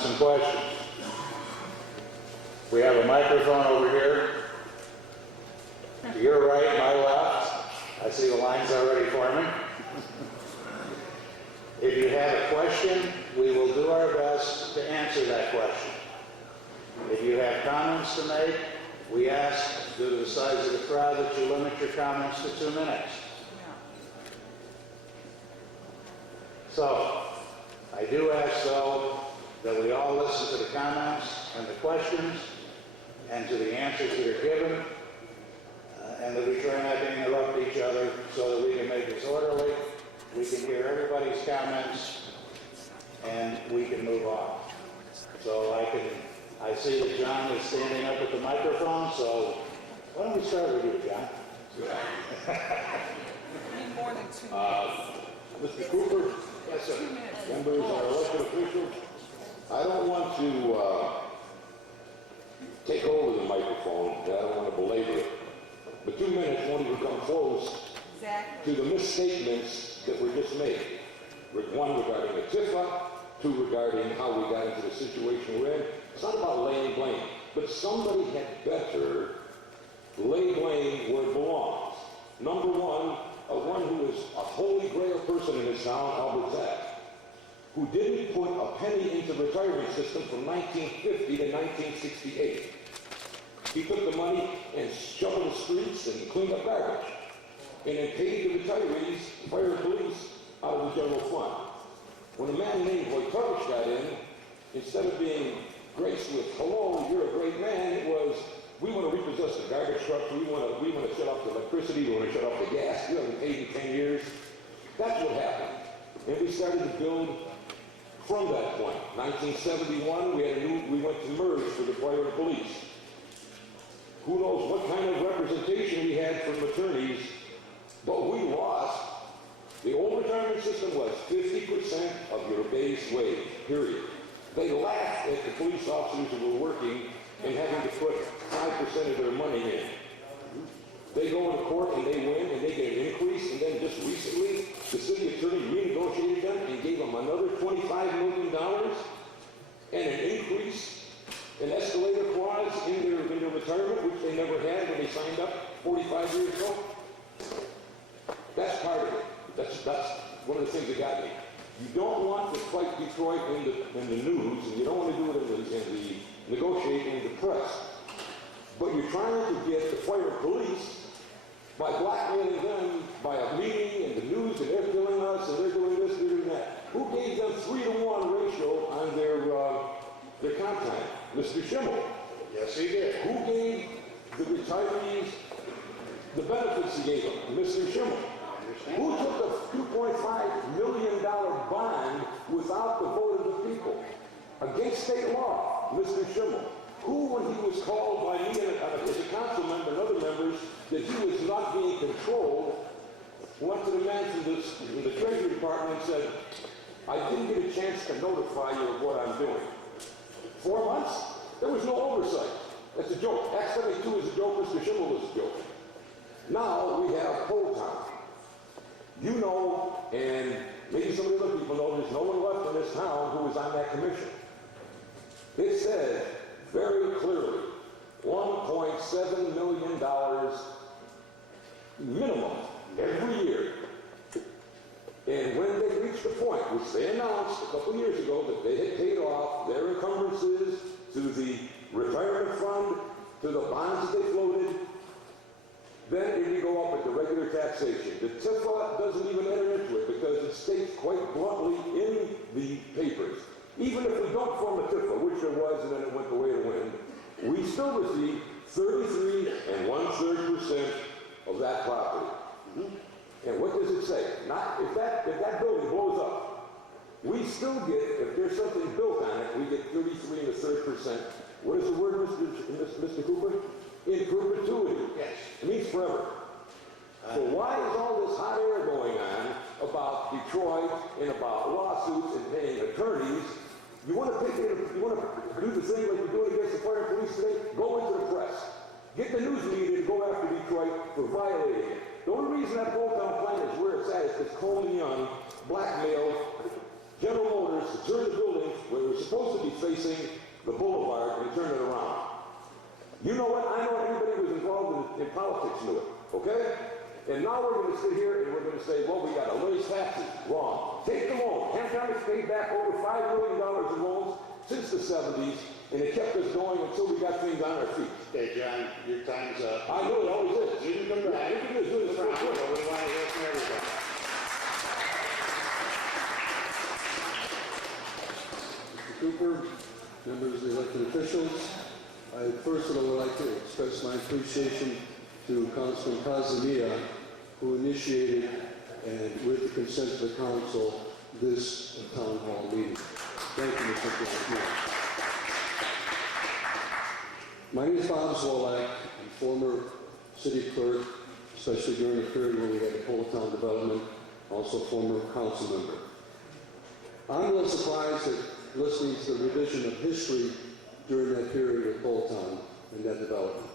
comments and questions? We have a microphone over here. To your right, my left. I see the lines already forming. If you have a question, we will do our best to answer that question. If you have comments to make, we ask, due to the size of the crowd, that you limit your comments to 2 minutes. So, I do ask, though, that we all listen to the comments and the questions and to the answers that are given, and that we try not to interrupt each other so that we can make this orderly, we can hear everybody's comments, and we can move on. So I see that John is standing up at the microphone, so why don't we start with you, John? Need more than 2 minutes. Mr. Cooper, Yes, sir. members, our elected officials, I don't want to take over the microphone, I don't want to belabor it, but 2 minutes won't even come close Exactly. to the misstatements that were just made. One regarding the TIFA, two regarding how we got into the situation we're in. It's not about laying blame, but somebody had better lay blame where it belongs. Number one who is a holy grail person in this town, Albert Zack, who didn't put a penny into the retirement system from 1950 to 1968. He took the money and shoveled the streets and cleaned up garbage, and then paid the retirees, fire and police, out of the general fund. When a man named Wojtowicz got in, instead of being graced with, hello, you're a great man, it was, we want to repossess the garbage trucks, we want to shut off the electricity, we want to shut off the gas, we haven't paid in 10 years. That's what happened. And we started to build from that point. 1971, we went to merge for the fire and police. Who knows what kind of representation we had from attorneys, but we lost. The old retirement system was 50% of your base wage, period. They laughed at the police officers who were working and having to put 5% of their money in. They go into court and they win and they get an increase, and then just recently the city attorney renegotiated them and gave them another $25 million and an increase, an escalator clause in their retirement, which they never had when they signed up 45 years ago. That's part of it. That's one of the things that got me. You don't want to fight Detroit in the news, and you don't want to do it in the negotiating in the press. But you're trying to get the fire police by blackmailing them by a meeting in the news, and they're killing us, and they're doing this, they're doing that. Who gave them 3-to-1 ratio on their comp time? Mr. Schimmel. Yes, he did. Who gave the retirees the benefits he gave them? Mr. Schimmel. Who took a $2.5 million bond without the vote of the people? Against state law, Mr. Schimmel. Who, when he was called by me as a council member and other members that he was not being controlled, went to the man from the Treasury Department and said, I didn't get a chance to notify you of what I'm doing. 4 months? There was no oversight. That's a joke. Act 72 is a joke. Mr. Schimmel is a joke. Now we have poll time. You know, and maybe some of the other people know, there's no one left in this town who was on that commission. It said very clearly, $1.7 million minimum every year. And when they reached the point, which they announced a couple years ago, that they had paid off their encumbrances to the retirement fund, to the bonds that they floated, then you go up at the regular taxation. The TIFA doesn't even enter into it because it states quite bluntly in the papers, even if we don't form a TIFA, which there was and then it went the way of the wind, we still receive 33 1/3% of that property. And what does it say? Not if that building blows up, we still get, if there's something built on it, we get 33 1/3%. What is the word, Mr. Cooper? In perpetuity. Yes. It means forever. So why is all this hot air going on about Detroit and about lawsuits and paying attorneys? You want to do the thing like you're doing against the fire and police today? Go into the press. Get the news media to go after Detroit for violating it. The only reason that Bolton plan is where it's at is because Coleman Young blackmailed General Motors to turn the building where we're supposed to be facing the boulevard and turn it around. You know what? I know everybody who was involved in politics knew it, okay? And now we're going to sit here and we're going to say, well, we got to raise taxes. Wrong. Take the loan. Hamtramck's paid back over $5 million in loans since the 70s, and it kept us going until we got things on our feet. Okay, John, your time's up. I know it always is. You can come back. You can just do this But real quick. we want to hear from everybody. Mr. Cooper, members of the elected officials, I first of all would like to express my appreciation to Councilman Casamia, who initiated, and with the consent of the council, this town hall meeting. Thank you, Mr. Casamia. My name is Bob Zolak. I'm former city clerk, especially during the period when we had a whole town development, also former council member. I'm a little surprised at listening to the revision of history during that period with Old Town and that development.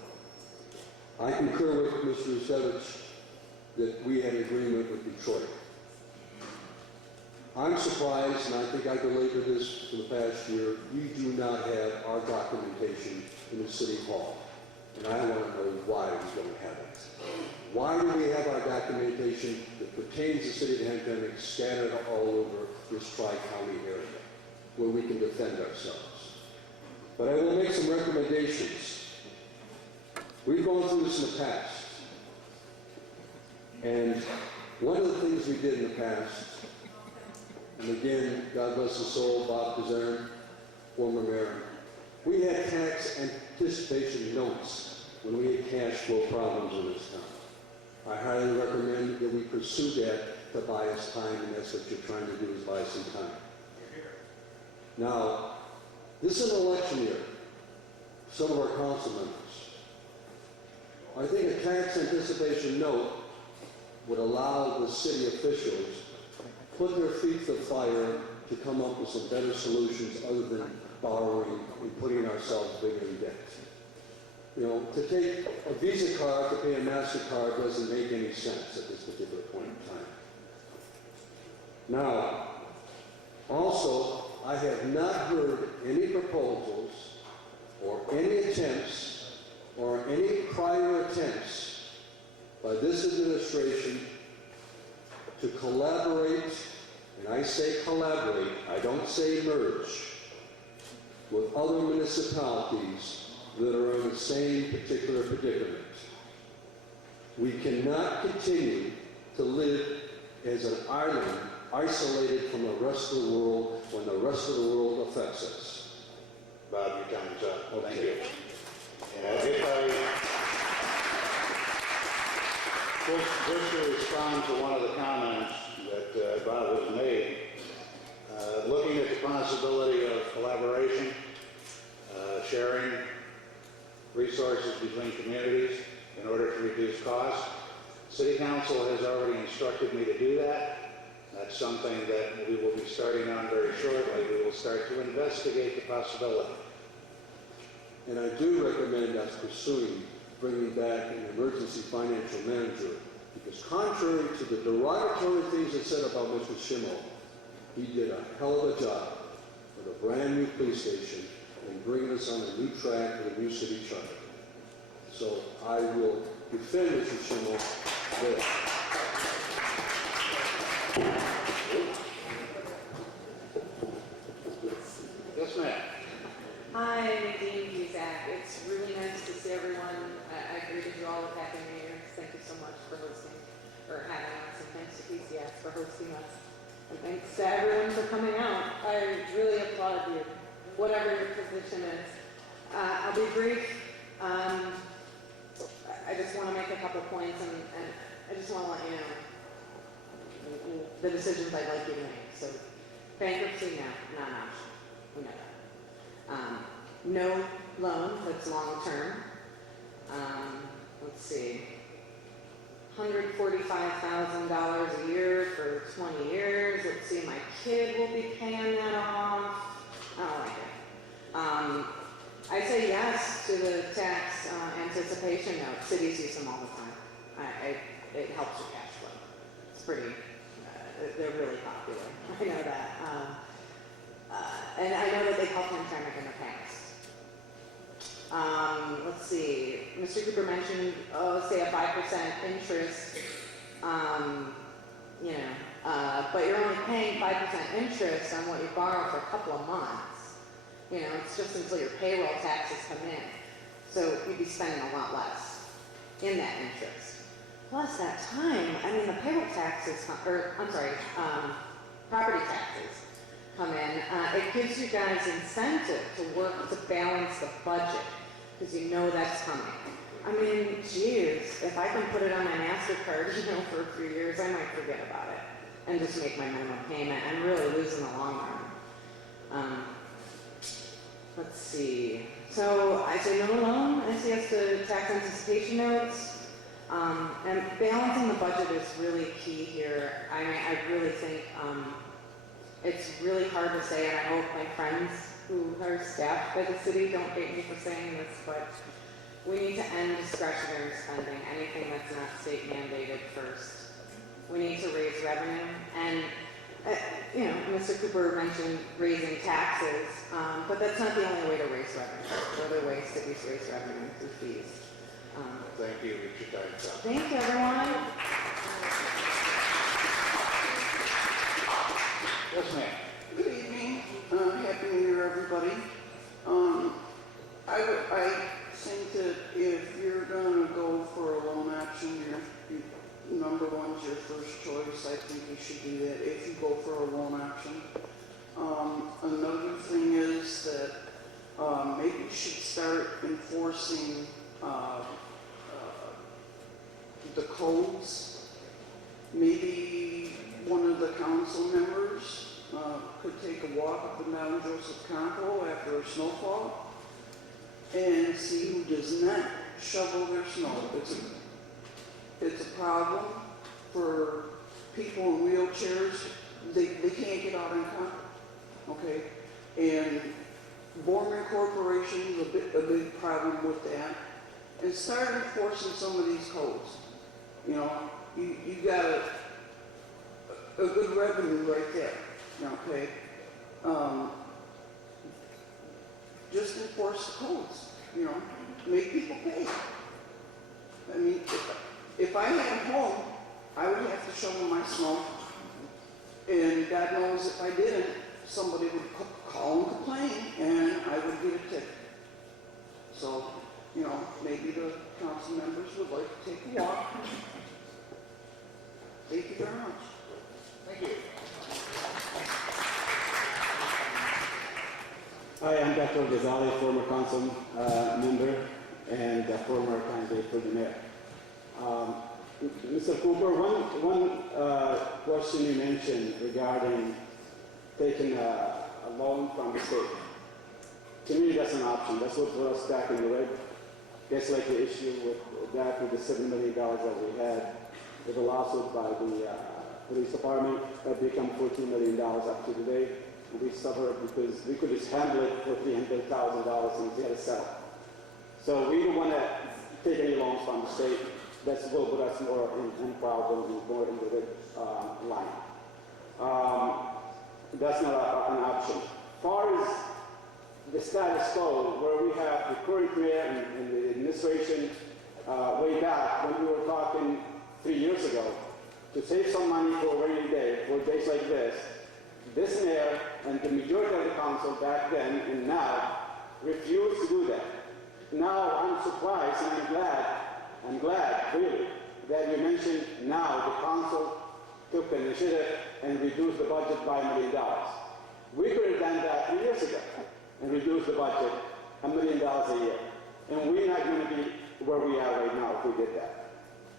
I concur with Mr. Rusevich that we had an agreement with Detroit. I'm surprised, and I think I belabored this for the past year, we do not have our documentation in the City Hall. And I want to know why we don't have it. Why do we have our documentation that pertains to the City of Hamtramck scattered all over this tri-county area where we can defend ourselves? But I will make some recommendations. We've gone through this in the past. And one of the things we did in the past, and again, God bless his soul, Bob Kazarian, former mayor, we had tax anticipation notes when we had cash flow problems in this town. I highly recommend that we pursue that to buy us time, and that's what you're trying to do, is buy some time. Now, this is an election year. Some of our council members. I think a tax anticipation note would allow the city officials to put their feet to the fire to come up with some better solutions other than borrowing and putting ourselves bigger in debt. You know, to take a Visa card to pay a MasterCard doesn't make any sense at this particular point in time. Now, also, I have not heard any proposals or any attempts or any prior attempts by this administration to collaborate, and I say collaborate, I don't say merge, with other municipalities that are in the same particular predicament. We cannot continue to live as an island isolated from the rest of the world when the rest of the world affects us. Bob, your time's up. Okay. Thank you. And if I just to respond to one of the comments that Bob has made, looking at the possibility of collaboration, sharing resources between communities in order to reduce costs. City Council has already instructed me to do that. That's something that we will be starting on very shortly. We will start to investigate the possibility. And I do recommend us pursuing bringing back an emergency financial manager, because contrary to the derogatory things that said about Mr. Schimmel, he did a hell of a job with a brand new police station and bringing us on a new track with a new city charter. So I will defend Mr. Schimmel there. Yes, ma'am. Hi, Nadine Buzak. It's really nice to see everyone. I greeted you all with Happy New Year. Thank you so much for hosting, or having us, and thanks to PCS for hosting us. And thanks to everyone for coming out. I really applaud you, whatever your position is. I'll be brief. I just want to make a couple points, and I just want to let you know the decisions I'd like you to make. So, bankruptcy, no, not an option. We know that. No loan that's long-term. Let's see, $145,000 a year for 20 years. Let's see, my kid will be paying that off. I don't like it. I say yes to the tax anticipation note. Cities use them all the time. It helps your cash flow. It's pretty, they're really popular. I know that. And I know that they've helped Hamtramck in the past. Let's see, Mr. Cooper mentioned, say a 5% interest, you know, but you're only paying 5% interest on what you borrow for a couple of months. You know, it's just until your payroll taxes come in. So you'd be spending a lot less in that interest. Plus that time, I mean, the payroll taxes, property taxes come in. It gives you guys incentive to work to balance the budget because you know that's coming. I mean, geez, if I can put it on my MasterCard, you know, for a few years, I might forget about it and just make my minimum payment and really lose in the long run. Let's see. So I say no loan, I say yes to tax anticipation notes. And balancing the budget is really key here. I mean, I really think it's really hard to say, and I hope my friends who are staffed by the city don't hate me for saying this, but we need to end discretionary spending, anything that's not state mandated first. We need to raise revenue, and you know, Mr. Cooper mentioned raising taxes, but that's not the only way to raise revenue. There are other ways to raise revenue through fees. Thank you, Richard. Time's up. Thank you, everyone. Yes, ma'am. Good evening. Happy New Year, everybody. I think that if you're going to go for a loan option, your number one's your first choice. I think you should do that if you go for a loan option. Another thing is that maybe you should start enforcing the codes. Maybe one of the council members could take a walk up and down Joseph Campo after a snowfall and see who does not shovel their snow. It's a problem for people in wheelchairs. They can't get out in Campo, okay? And Borman Corporation is a big problem with that. And start enforcing some of these codes. You know, you got a good revenue right there, okay? Just enforce the codes, you know, make people pay. I mean, if I had a home, I would have to shovel my snow, and God knows if I didn't, somebody would call and complain, and I would get a ticket. So, you know, maybe the council members would like to take a walk. Thank you very much. Thank you. Hi, I'm Dr. Ghazali, former council member and former candidate for the mayor. Mr. Cooper, one question you mentioned regarding taking a loan from the state. To me, that's an option. That's what put us back in the red. Just like the issue with the $7 million that we had with a lawsuit by the police department that become $14 million up to today. We suffered because we could just handle it for $300,000 and get it settled. So we don't want to take any loans from the state. That will put us more in problem and more in the red line. That's not an option. As far as the status quo, where we have the current mayor and the administration way back when we were talking 3 years ago to save some money for a rainy day, for days like this mayor and the majority of the council back then and now refuse to do that. Now I'm surprised and I'm glad really that you mentioned now the council took the initiative and reduced the budget by $1 million. We could have done that 3 years ago and reduced the budget $1 million a year. And we're not going to be where we are right now if we did that.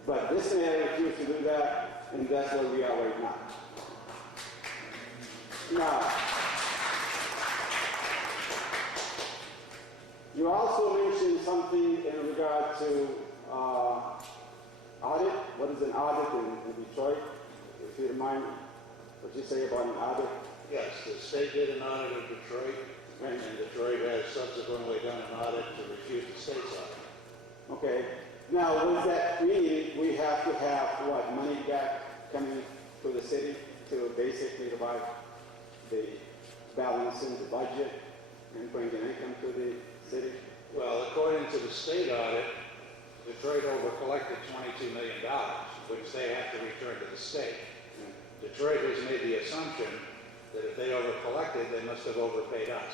But this mayor refused to do that, and that's where we are right now. Now, you also mentioned something in regard to audit. What is an audit in Detroit? If you mind what you say about an audit. Yes, the state did an audit of Detroit, and Detroit has subsequently done an audit to refute the state's audit. Okay. Now, does that mean we have to have, what, money back coming to the city to basically provide the balancing the budget and bringing income to the city? Well, according to the state audit, Detroit over-collected $22 million, which they have to return to the state. Detroit has made the assumption that if they over-collected, they must have overpaid us.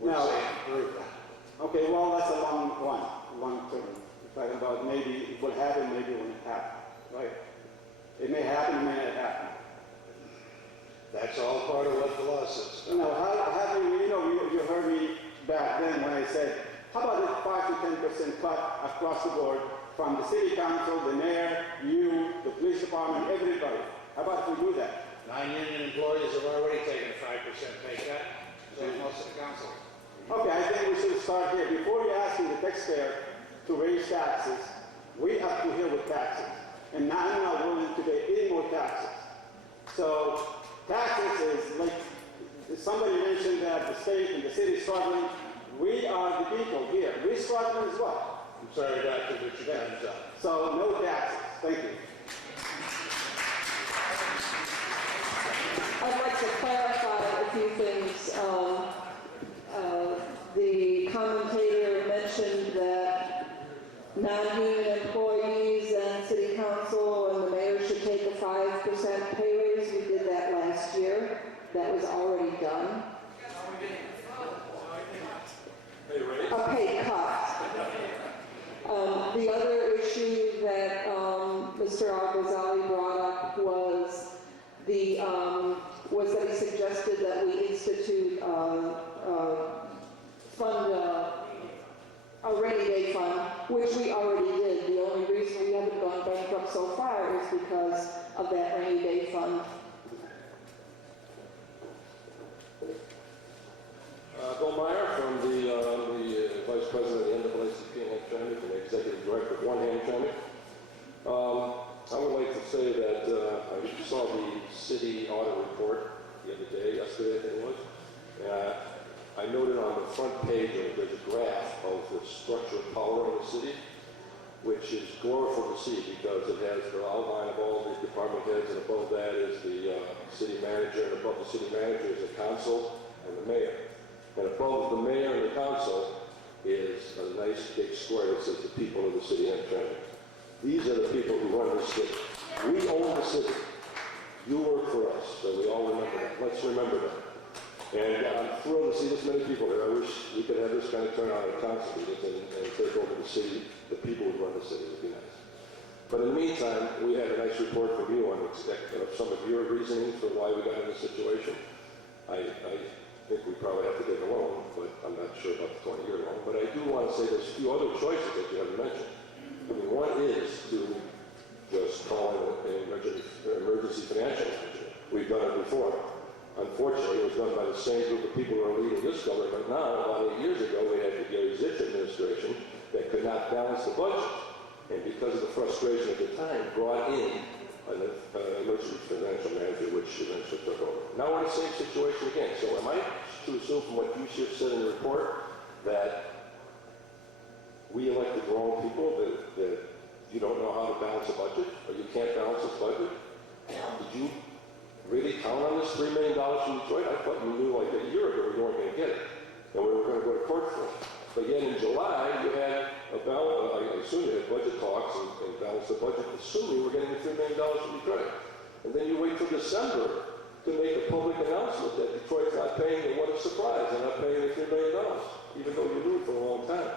We're Now- saying prove that. Okay, well, that's a long term. We're talking about maybe it will happen, maybe it won't happen, right? It may happen, it may not happen. That's all part of what the law says. How do you heard me back then when I said, how about a 5 to 10% cut across the board from the city council, the mayor, you, the police department, everybody? How about if we do that? Non-union employees have already taken a 5% pay cut, so have most of the council. Okay, I think we should start here. Before you're asking the taxpayer to raise taxes, we have to deal with taxes. And now I'm not willing to pay any more taxes. So taxes is like, somebody mentioned that the state and the city is struggling. We are the people here. We're struggling as well. I'm sorry, Doctor, but your time's up. So no taxes. Thank you. I'd like to clarify a few things. The commentator mentioned that non-union employees and city council and the mayor should take a 5% pay raise. We did that last year. That was already done. A pay cut. The other issue that Mr. Al-Ghazali brought up was that he suggested that we institute a rainy day fund, which we already did. The only reason we haven't gone bankrupt so far is because of that rainy day fund. Bill Meyer from the Vice President of the NAACP in Hamtramck and Executive Director of One Hamtramck. I would like to say that I saw the city audit report the other day, yesterday I think it was. I noted on the front page there's a graph of the structure of power in the city, which is glorious to see because it has the outline of all the department heads, and above that is the city manager, and above the city manager is the council and the mayor. And above the mayor and the council is a nice big square that says the people of the city of Hamtramck. These are the people who run the city. We own the city. You work for us, so we all remember that. Let's remember that. And I'm thrilled to see this many people here. I wish we could have this kind of turnout at council meetings and take over the city, the people who run the city. Would be nice. But in the meantime, we had a nice report from you on some of your reasonings for why we got in this situation. I think we probably have to take a loan, but I'm not sure about the 20-year loan. But I do want to say there's a few other choices that you haven't mentioned. I mean, one is to just call in an emergency financial manager. We've done it before. Unfortunately, it was done by the same group of people who are leading this government now. About 8 years ago, we had the Gary Zitch administration that could not balance the budget. And because of the frustration at the time, brought in an emergency financial manager, which eventually took over. Now we're in the same situation again. So am I to assume from what you just said in the report that we elected the wrong people, that you don't know how to balance a budget, or you can't balance this budget? Did you really count on this $3 million from Detroit? I thought you knew like a year ago we weren't going to get it, and we were going to go to court for it. But yet in July, you had I assume you had budget talks and balanced the budget, assuming we're getting the $3 million from Detroit. And then you wait till December to make a public announcement that Detroit's not paying, and what a surprise, they're not paying the $3 million, even though you knew it for a long time.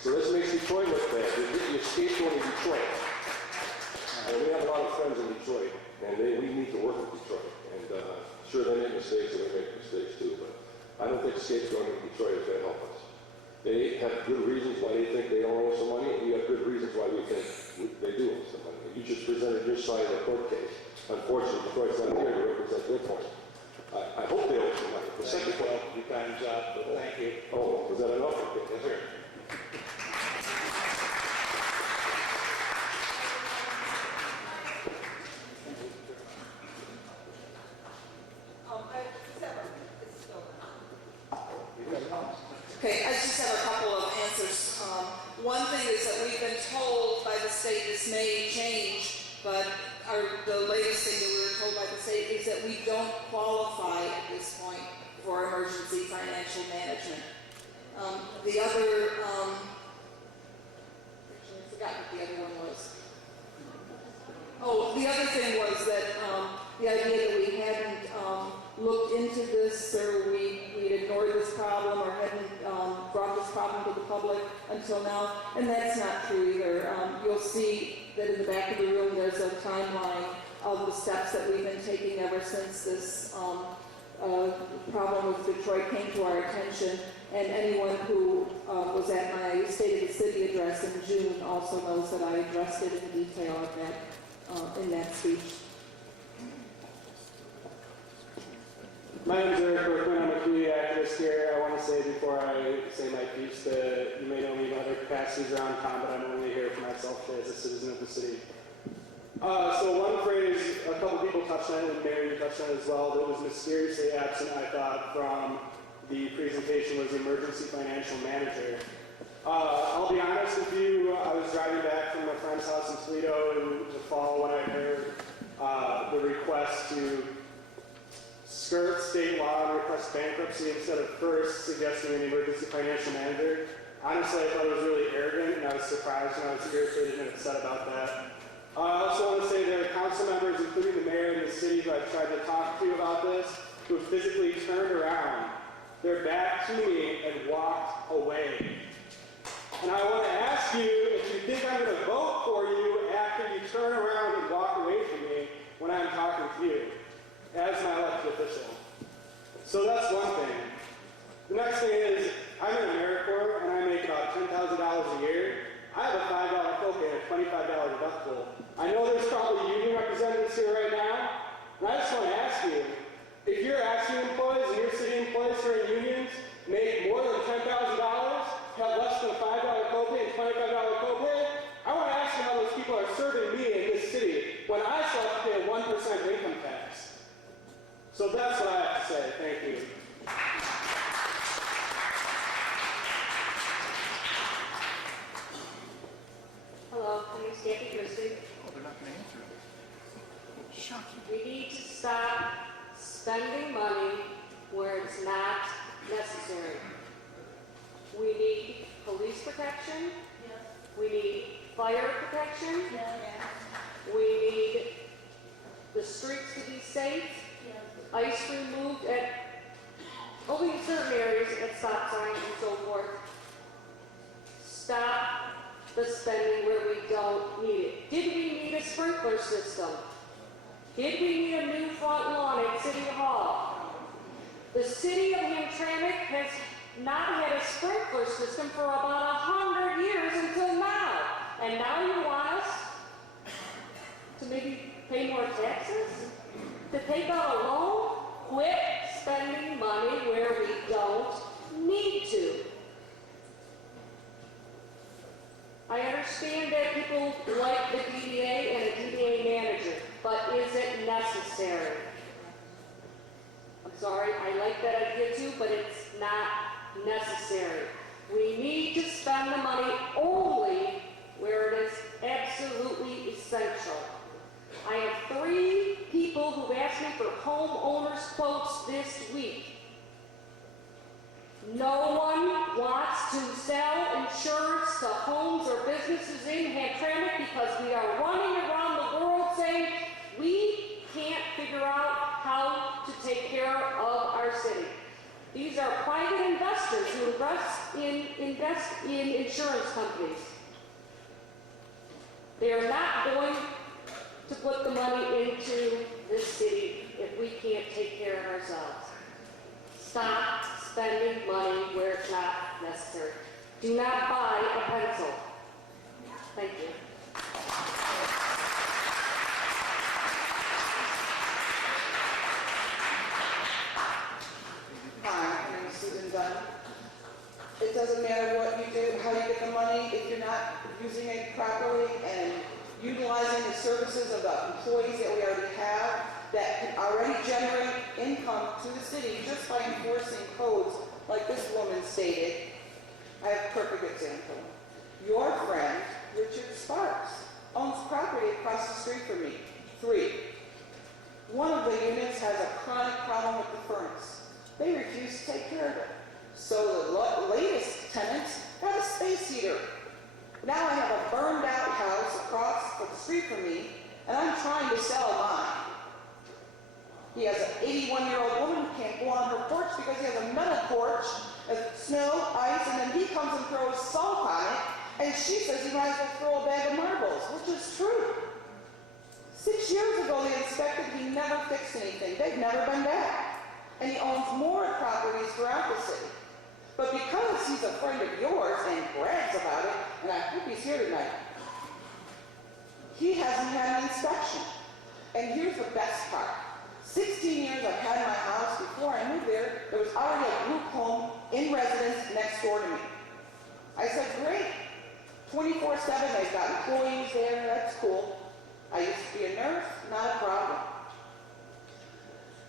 So this makes Detroit look bad. You're scapegoating Detroit. And we have a lot of friends in Detroit, and we need to work with Detroit. And sure, they make mistakes, and we make mistakes too, but I don't think scapegoating Detroit is going to help us. They have good reasons why they think they don't owe us some money, and we have good reasons why we think they do owe us some money. You just presented your side of the court case. Unfortunately, Detroit's not here to represent their point. I hope they owe us some money. The second point, Your time's up, but thank you. oh, was that enough? Okay. Yes, sir. Okay, I just have a couple of answers. One thing is that we've been told by the state this may change, but the latest thing that we were told by the state say is that we don't qualify at this point for emergency financial management. The other, actually I forgot what the other one was. Oh, the other thing was that the idea that we hadn't looked into this, or we'd ignored this problem, or hadn't brought this problem to the public until now, and that's not true either. You'll see that in the back of the room there's a timeline of the steps that we've been taking ever since this problem with Detroit came to our attention, and anyone who was at my State of the City address in June also knows that I addressed it in detail at that, in that speech. My name is Eric Berkman. I'm a community activist here. I want to say before I say my piece that you may know me in other capacities around town, but I'm only here for myself today as a citizen of the city. So one phrase, a couple people touched on it, and Mary touched on it as well, that was mysteriously absent, I thought, from the presentation was the emergency financial manager. I'll be honest with you, I was driving back from my friend's house in Toledo in the fall when I heard the request to skirt state law and request bankruptcy instead of first suggesting an emergency financial manager. Honestly, I thought it was really arrogant, and I was surprised and I was irritated and upset about that. I also want to say there are council members, including the mayor and the city, who I've tried to talk to about this, who have physically turned around their back to me and walked away. And I want to ask you if you think I'm going to vote for you after you turn around and walk away from me when I'm talking to you as my elected official. So that's one thing. The next thing is, I'm in AmeriCorps and I make about $10,000 a year. I have a $5 copay and a $25 deductible. I know there's probably union representatives here right now, and I just want to ask you, if your ASU employees and your city employees who are in unions make more than $10,000, have less than a $5 copay and $25 copay, I want to ask you how those people are serving me in this city when I still have to pay a 1% income tax. So that's what I have to say. Thank you. Hello, my name is Kathy Christie. Oh, they're not going to answer it. Shocking. We need to stop spending money where it's not necessary. We need police protection. We need fire protection. We need the streets to be safe. Ice removed at only in certain areas at stop signs and so forth. Stop the spending where we don't need it. Did we need a sprinkler system? Did we need a new front lawn at City Hall? The city of Hamtramck has not had a sprinkler system for about 100 years until now. And now you want us to maybe pay more taxes? To take out a loan? Quit spending money where we don't need to. I understand that people like the DDA and a DDA manager, but is it necessary? I'm sorry, I like that idea too, but it's not necessary. We need to spend the money only where it is absolutely essential. I have 3 people who've asked me for homeowners quotes this week. No one wants to sell insurance to homes or businesses in Hamtramck because we are running around the world saying we can't figure out how to take care of our city. These are private investors who invest in insurance companies. They are not going to put the money into this city if we can't take care of ourselves. Stop spending money where it's not necessary. Do not buy a pencil. Thank you. Hi, my name is Susan Dunn. It doesn't matter what you do, how you get the money, if you're not using it properly and utilizing the services of the employees that we already have that can already generate income to the city just by enforcing codes like this woman stated. I have a perfect example. Your friend, Richard Sparks, owns property across the street from me. 3. One of the units has a chronic problem with the furnace. They refuse to take care of it. So the latest tenant got a space heater. Now I have a burned out house across the street from me, and I'm trying to sell mine. He has an 81-year-old woman who can't go on her porch because he has a metal porch, snow, ice, and then he comes and throws salt on it, and she says he might as well throw a bag of marbles, which is true. 6 years ago they inspected, he never fixed anything. They've never been back. And he owns more properties throughout the city. But because he's a friend of yours and brags about it, and I hope he's here tonight, he hasn't had an inspection. And here's the best part. 16 years I've had my house. Before I moved there, there was already a group home in residence next door to me. I said, great. 24/7, they've got employees there, that's cool. I used to be a nurse, not a problem.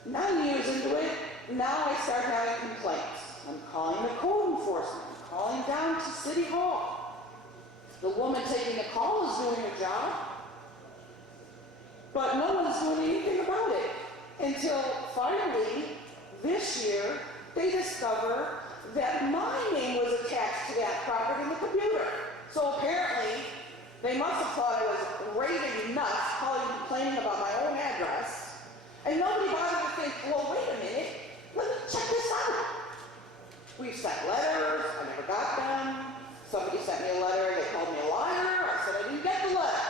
9 years into it, now I start having complaints. I'm calling the code enforcement. I'm calling down to City Hall. The woman taking the call is doing her job, but no one's doing anything about it. Until finally, this year, they discover that my name was attached to that property in the computer. So apparently, they must have thought I was raving nuts, complaining about my own address. And nobody bothered to think, well, wait a minute, let me check this out. We've sent letters, I never got them. Somebody sent me a letter, they called me a liar. I said I didn't get the letter.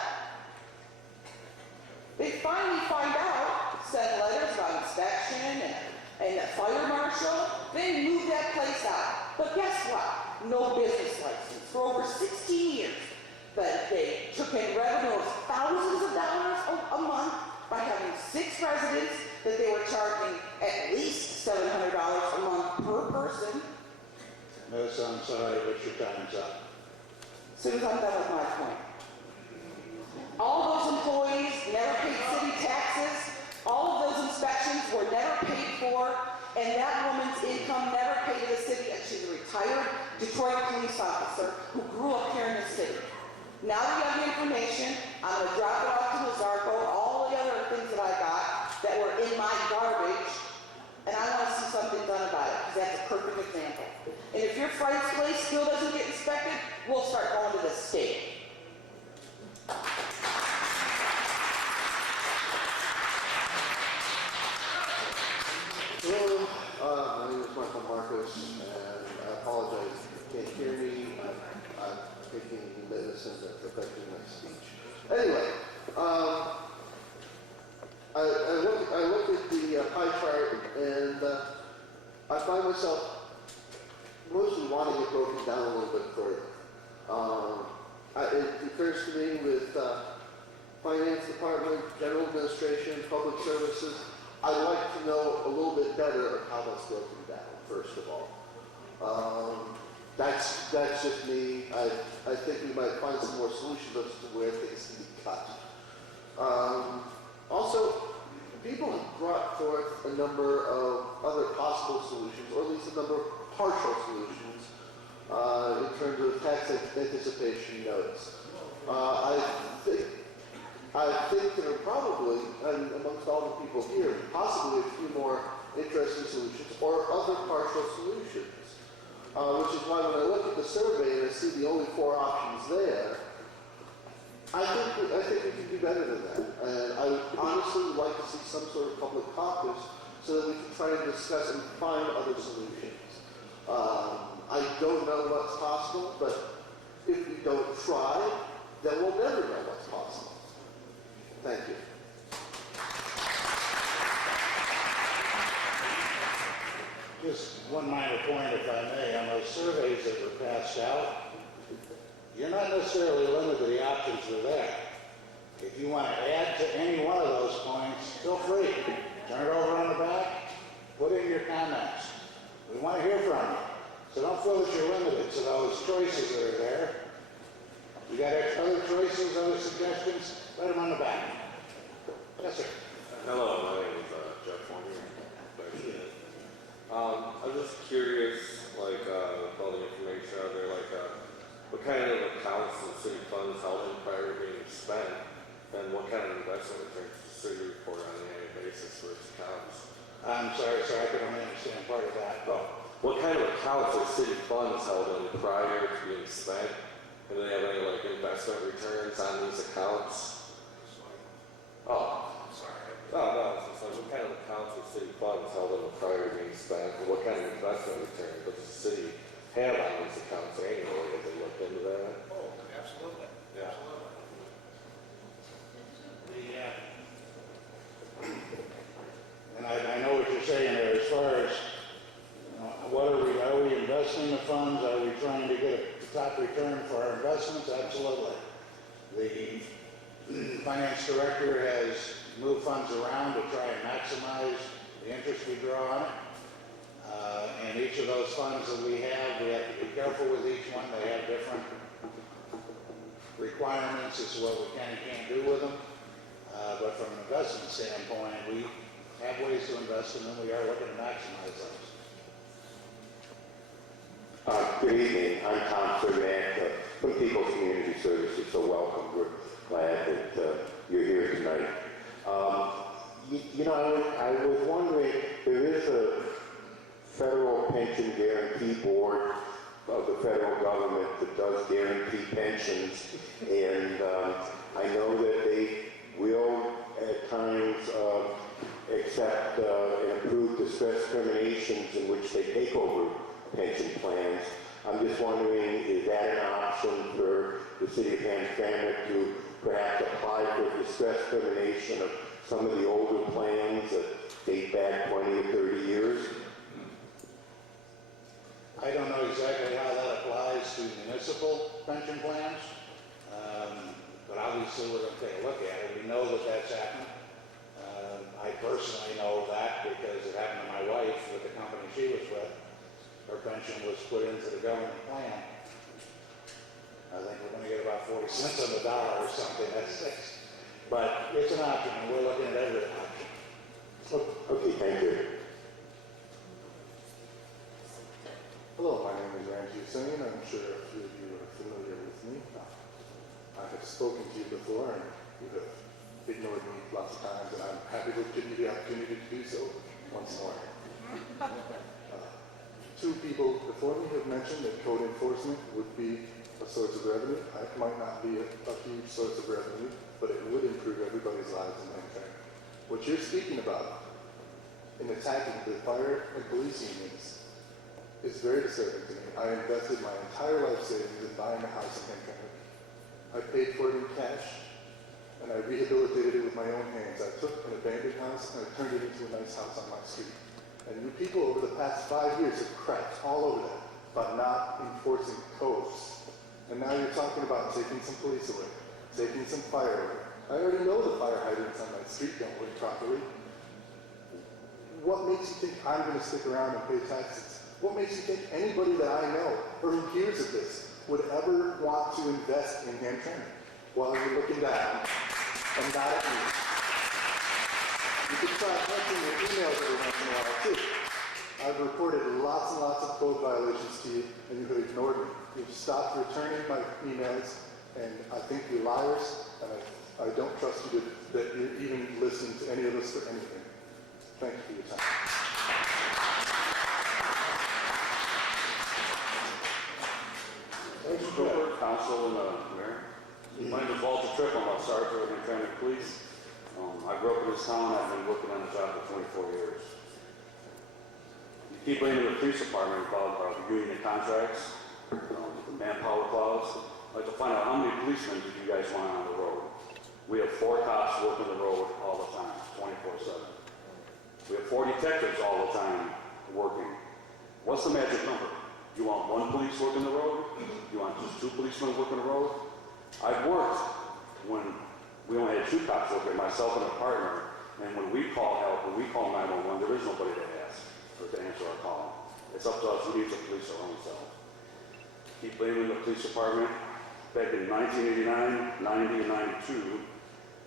They finally find out, send letters about inspection and a fire marshal. They moved that place out. But guess what? No business license for over 16 years. But they took in revenue of thousands of dollars a month by having 6 residents that they were charging at least $700 a month per person. Miss, I'm sorry, but your time's up. As soon as I'm done with my point. All those employees never paid city taxes. All of those inspections were never paid for. And that woman's income never paid to the city. And she's a retired Detroit police officer who grew up here in the city. Now that you have the information, I'm going to drop it off to Lizarco, all the other things that I got that were in my garbage, and I want to see something done about it, because that's a perfect example. And if your Frank's place still doesn't get inspected, we'll start going to the state. Hello, my name is Michael Marcos, and I apologize if you can't hear me. I'm taking medicine that's affecting my speech. Anyway, I look at the pie chart, and I find myself mostly wanting it broken down a little bit further. It occurs to me with finance department, general administration, public services. I'd like to know a little bit better of how that's broken down, first of all. That's just me. I think we might find some more solutions as to where things can be cut. Also, people have brought forth a number of other possible solutions, or at least a number of partial solutions, in terms of tax anticipation notes. I think there are probably, and amongst all the people here, possibly a few more interesting solutions or other partial solutions. Which is why when I look at the survey and I see the only 4 options there, I think we can do better than that. And I would honestly like to see some sort of public caucus so that we can try to discuss and find other solutions. I don't know what's possible, but if we don't try, then we'll never know what's possible. Thank you. Just one minor point, if I may, on those surveys that were passed out. You're not necessarily limited to the options that are there. If you want to add to any one of those points, feel free. Turn it over on the back, put in your comments. We want to hear from you. So don't feel that you're limited to those choices that are there. You got other choices, other suggestions? Write them on the back. Yes, sir. Hello, my name is Jeff Fournier. I'm just curious, like, with all the information out there, like, what kind of accounts and city funds held in prior being spent, and what kind of investment returns city report on an annual basis for its accounts. I'm sorry, sir, I could only understand part of that. What kind of accounts are city funds held in prior to being spent? And do they have any like investment returns on these accounts? Oh, no, it's just like what kind of accounts are city funds held in prior to being spent? And what kind of investment return does the city have on these accounts annually? Have they looked into that? Oh, absolutely. Yeah. And I know what you're saying there as far as, what are we investing the funds? Are we trying to get a top return for our investments? Absolutely. The finance director has moved funds around to try and maximize the interest we draw on it. And each of those funds that we have to be careful with each one. They have different requirements as to what we can and can't do with them. But from an investment standpoint, we have ways to invest in them. We are looking to maximize those. Good evening. I'm Tom Servant from People's Community Services. So welcome. We're glad that you're here tonight. I was wondering, there is a federal pension guarantee board of the federal government that does guarantee pensions, and I know that they will at times accept and approve distress terminations in which they take over pension plans. I'm just wondering, is that an option for the city of Hamtramck to perhaps apply for distress termination of some of the older plans that date back 20 or 30 years? I don't know exactly how that applies to municipal pension plans, but obviously we're going to take a look at it. We know that that's happened. I personally know that because it happened to my wife with the company she was with. Her pension was put into the government plan. I think we're going to get about 40 cents on the dollar or something. That's fixed. But it's an option, and we're looking at every option. Okay, thank you. Hello, my name is Ranjit Singh. I'm sure a few of you are familiar with me. I have spoken to you before, and you have ignored me lots of times, and I'm happy to give you the opportunity to do so once more. Two people before me have mentioned that code enforcement would be a source of revenue. It might not be a huge source of revenue, but it would improve everybody's lives in Hamtramck. What you're speaking about in attacking the fire and police unions is very disturbing to me. I invested my entire life savings in buying a house in Hamtramck. I paid for it in cash, and I rehabilitated it with my own hands. I took an abandoned house and I turned it into a nice house on my street. And you people over the past 5 years have cracked all over that by not enforcing codes. And now you're talking about taking some police away, taking some fire away. I already know the fire hydrants on my street don't work properly. What makes you think I'm going to stick around and pay taxes? What makes you think anybody that I know or who hears of this would ever want to invest in Hamtramck while you're looking down and not at me? You can try answering your emails every once in a while too. I've reported lots and lots of code violations to you, and you have ignored me. You've stopped returning my emails, and I think you're liars, and I don't trust you that you're even listening to any of us for anything. Thank you for your time. Thank you, Council and Mayor. My name is Walter Tripp. I'm a sergeant with Hamtramck Police. I grew up in this town. I've been working on the job for 24 years. You keep blaming the police department about union contracts, the manpower clause. I'd like to find out how many policemen did you guys want on the road? We have 4 cops working the road all the time, 24/7. We have 4 detectives all the time working. What's the magic number? You want 1 police working the road? You want just 2 policemen working the road? I've worked when we only had 2 cops working, myself and a partner, and when we call help, when we call 911, there is nobody to ask or to answer our call. It's up to us. We need the police our own self. Keep blaming the police department. Back in 1989, 90, and 92,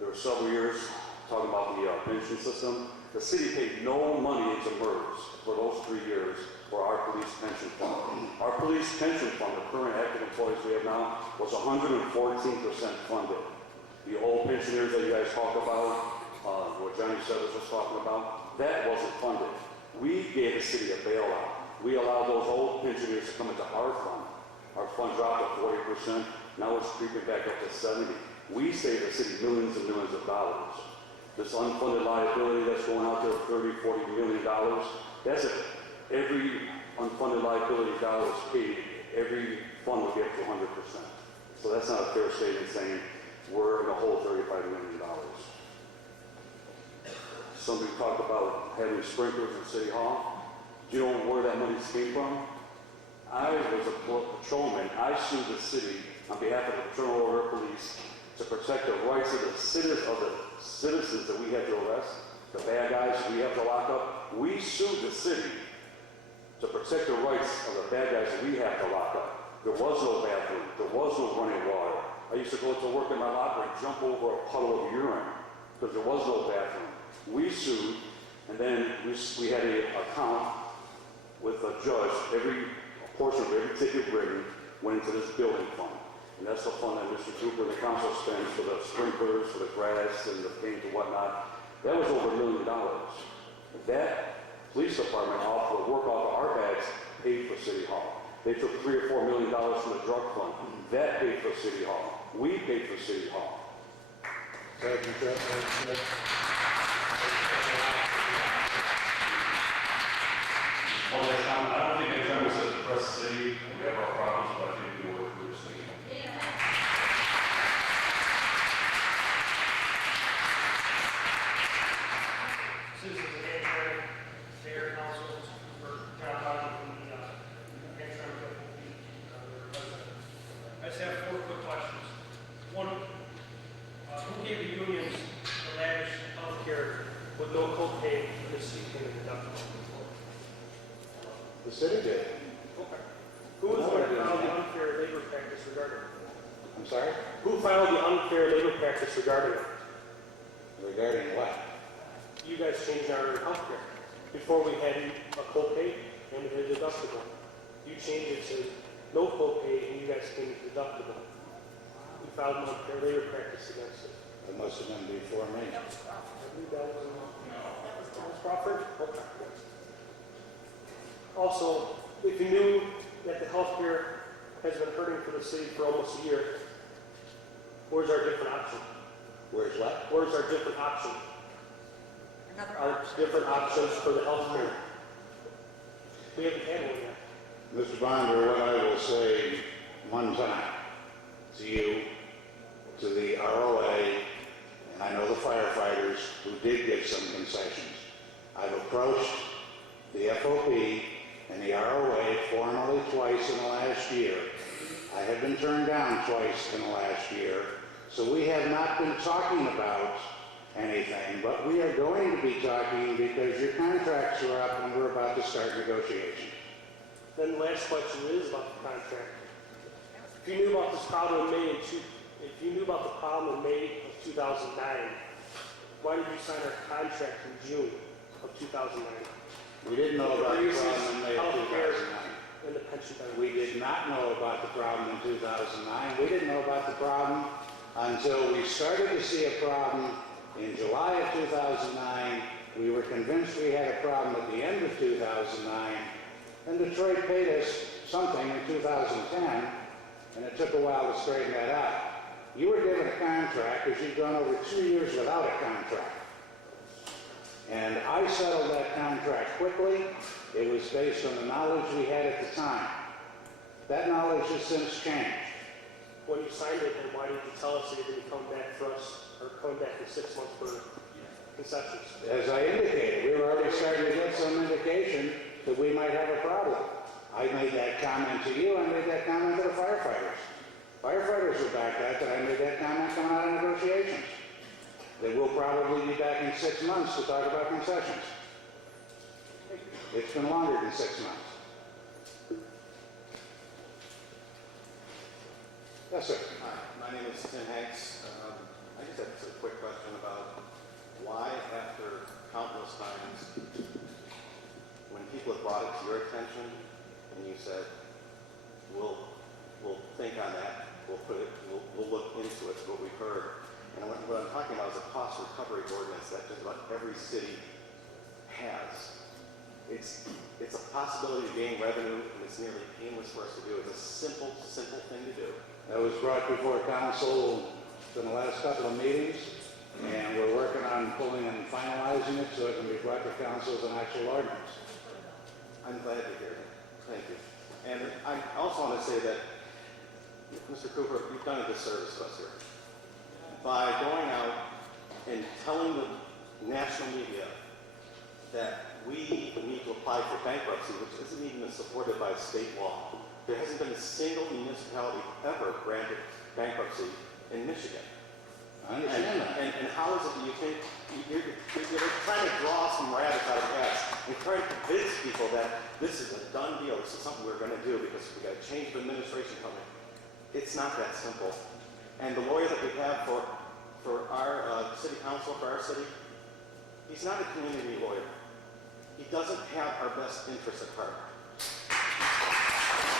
there were several years talking about the pension system. The city paid no money into MERS for those 3 years for our police pension fund. Our police pension fund, the current active employees we have now, was 114% funded. The old pensioners that you guys talk about what Johnny said was just talking about, that wasn't funded. We gave the city a bailout. We allowed those old pensioners to come into our fund. Our fund dropped to 40%. Now it's creeping back up to 70. We saved the city millions and millions of dollars. This unfunded liability that's going out there, $30, $40 million, that's it. Every unfunded liability dollar is paid, every fund will get to 100%. So that's not a fair statement saying we're in the whole $35 million. Somebody talked about having sprinklers in City Hall. Do you know where that money came from? I was a patrolman. I sued the city on behalf of the Fraternal Order of Police to protect the rights of the citizens that we had to arrest, the bad guys we have to lock up. We sued the city to protect the rights of the bad guys that we have to lock up. There was no bathroom. There was no running water. I used to go to work in my locker and jump over a puddle of urine because there was no bathroom. We sued, and then we had an account with a judge. Every portion of every ticket written went into this building fund. And that's the fund that Mr. Cooper and the council spends for the sprinklers, for the grass, and the paint and whatnot. That was over $1 million. That police department, off the work off of our bags, paid for City Hall. They took $3 or $4 million from the drug fund. That paid for City Hall. We paid for City Hall. Thank you, Jeff. Well, I don't think anytime we said depress the city, we have our problems, but I think we work through this thing. Citizens of Antrim, Mayor, Council, for John Biden from the Antrim resident. I just have 4 quick questions. One, who gave the unions the lavish health care with no copay for the city payment deductible? The city did. Okay. Who was the one who filed the unfair labor practice regarding it? I'm sorry? Who filed the unfair labor practice regarding it? Regarding what? You guys changed our health care. Before we had a copay and we had a deductible. You changed it to no copay and you guys came to deductible. We filed an unfair labor practice against it. It must have been before me. I believe that was Crawford? Okay. Also, if you knew that the health care has been hurting for the city for almost a year, where's our different option? Where's what? Where's our different option? Our different options for the health care. We haven't had one yet. Mr. Bonder, what I will say one time to you, to the ROA, and I know the firefighters who did get some concessions. I've approached the FOP and the ROA formally twice in the last year. I have been turned down twice in the last year. So we have not been talking about anything, but we are going to be talking because your contracts are up and we're about to start negotiations. Then the last question is about the contract. If you knew about this problem in May of 2009, why did you sign our contract in June of 2009? We didn't know about the problem in May of 2009. And the pension benefit. We did not know about the problem in 2009. We didn't know about the problem until we started to see a problem in July of 2009. We were convinced we had a problem at the end of 2009. And Detroit paid us something in 2010, and it took a while to straighten that out. You were given a contract because you'd gone over 2 years without a contract. And I settled that contract quickly. It was based on the knowledge we had at the time. That knowledge has since changed. When you signed it, then why didn't you tell us that you're going to come back for us, or come back in 6 months for concessions? As I indicated, we were already starting to get some indication that we might have a problem. I made that comment to you, I made that comment to the firefighters. Firefighters were back at that I made that comment coming out of negotiations. They will probably be back in 6 months to talk about concessions. It's been longer than 6 months. Yes, sir. Hi, my name is Tim Hanks. I just have a quick question about why, after countless times, when people have brought it to your attention and you said, we'll think on that, we'll look into it, what we've heard, And what I'm talking about is a cost recovery ordinance that just about every city has. It's a possibility to gain revenue, and it's nearly painless for us to do. It's a simple thing to do. That was brought before council in the last couple of meetings, and we're working on pulling and finalizing it so it can be brought to council as an actual ordinance. I'm glad to hear that. Thank you. And I also want to say that, Mr. Cooper, you've done a disservice to us here. By going out and telling the national media that we need to apply for bankruptcy, which isn't even supported by state law. There hasn't been a single municipality ever granted bankruptcy in Michigan. I understand that. And how is it that you think you're trying to draw some rabbits out of hats and trying to convince people that this is a done deal, this is something we're going to do because we got a change of administration coming? It's not that simple. And the lawyer that we have for our city council, for our city, he's not a community lawyer. He doesn't have our best interests at heart.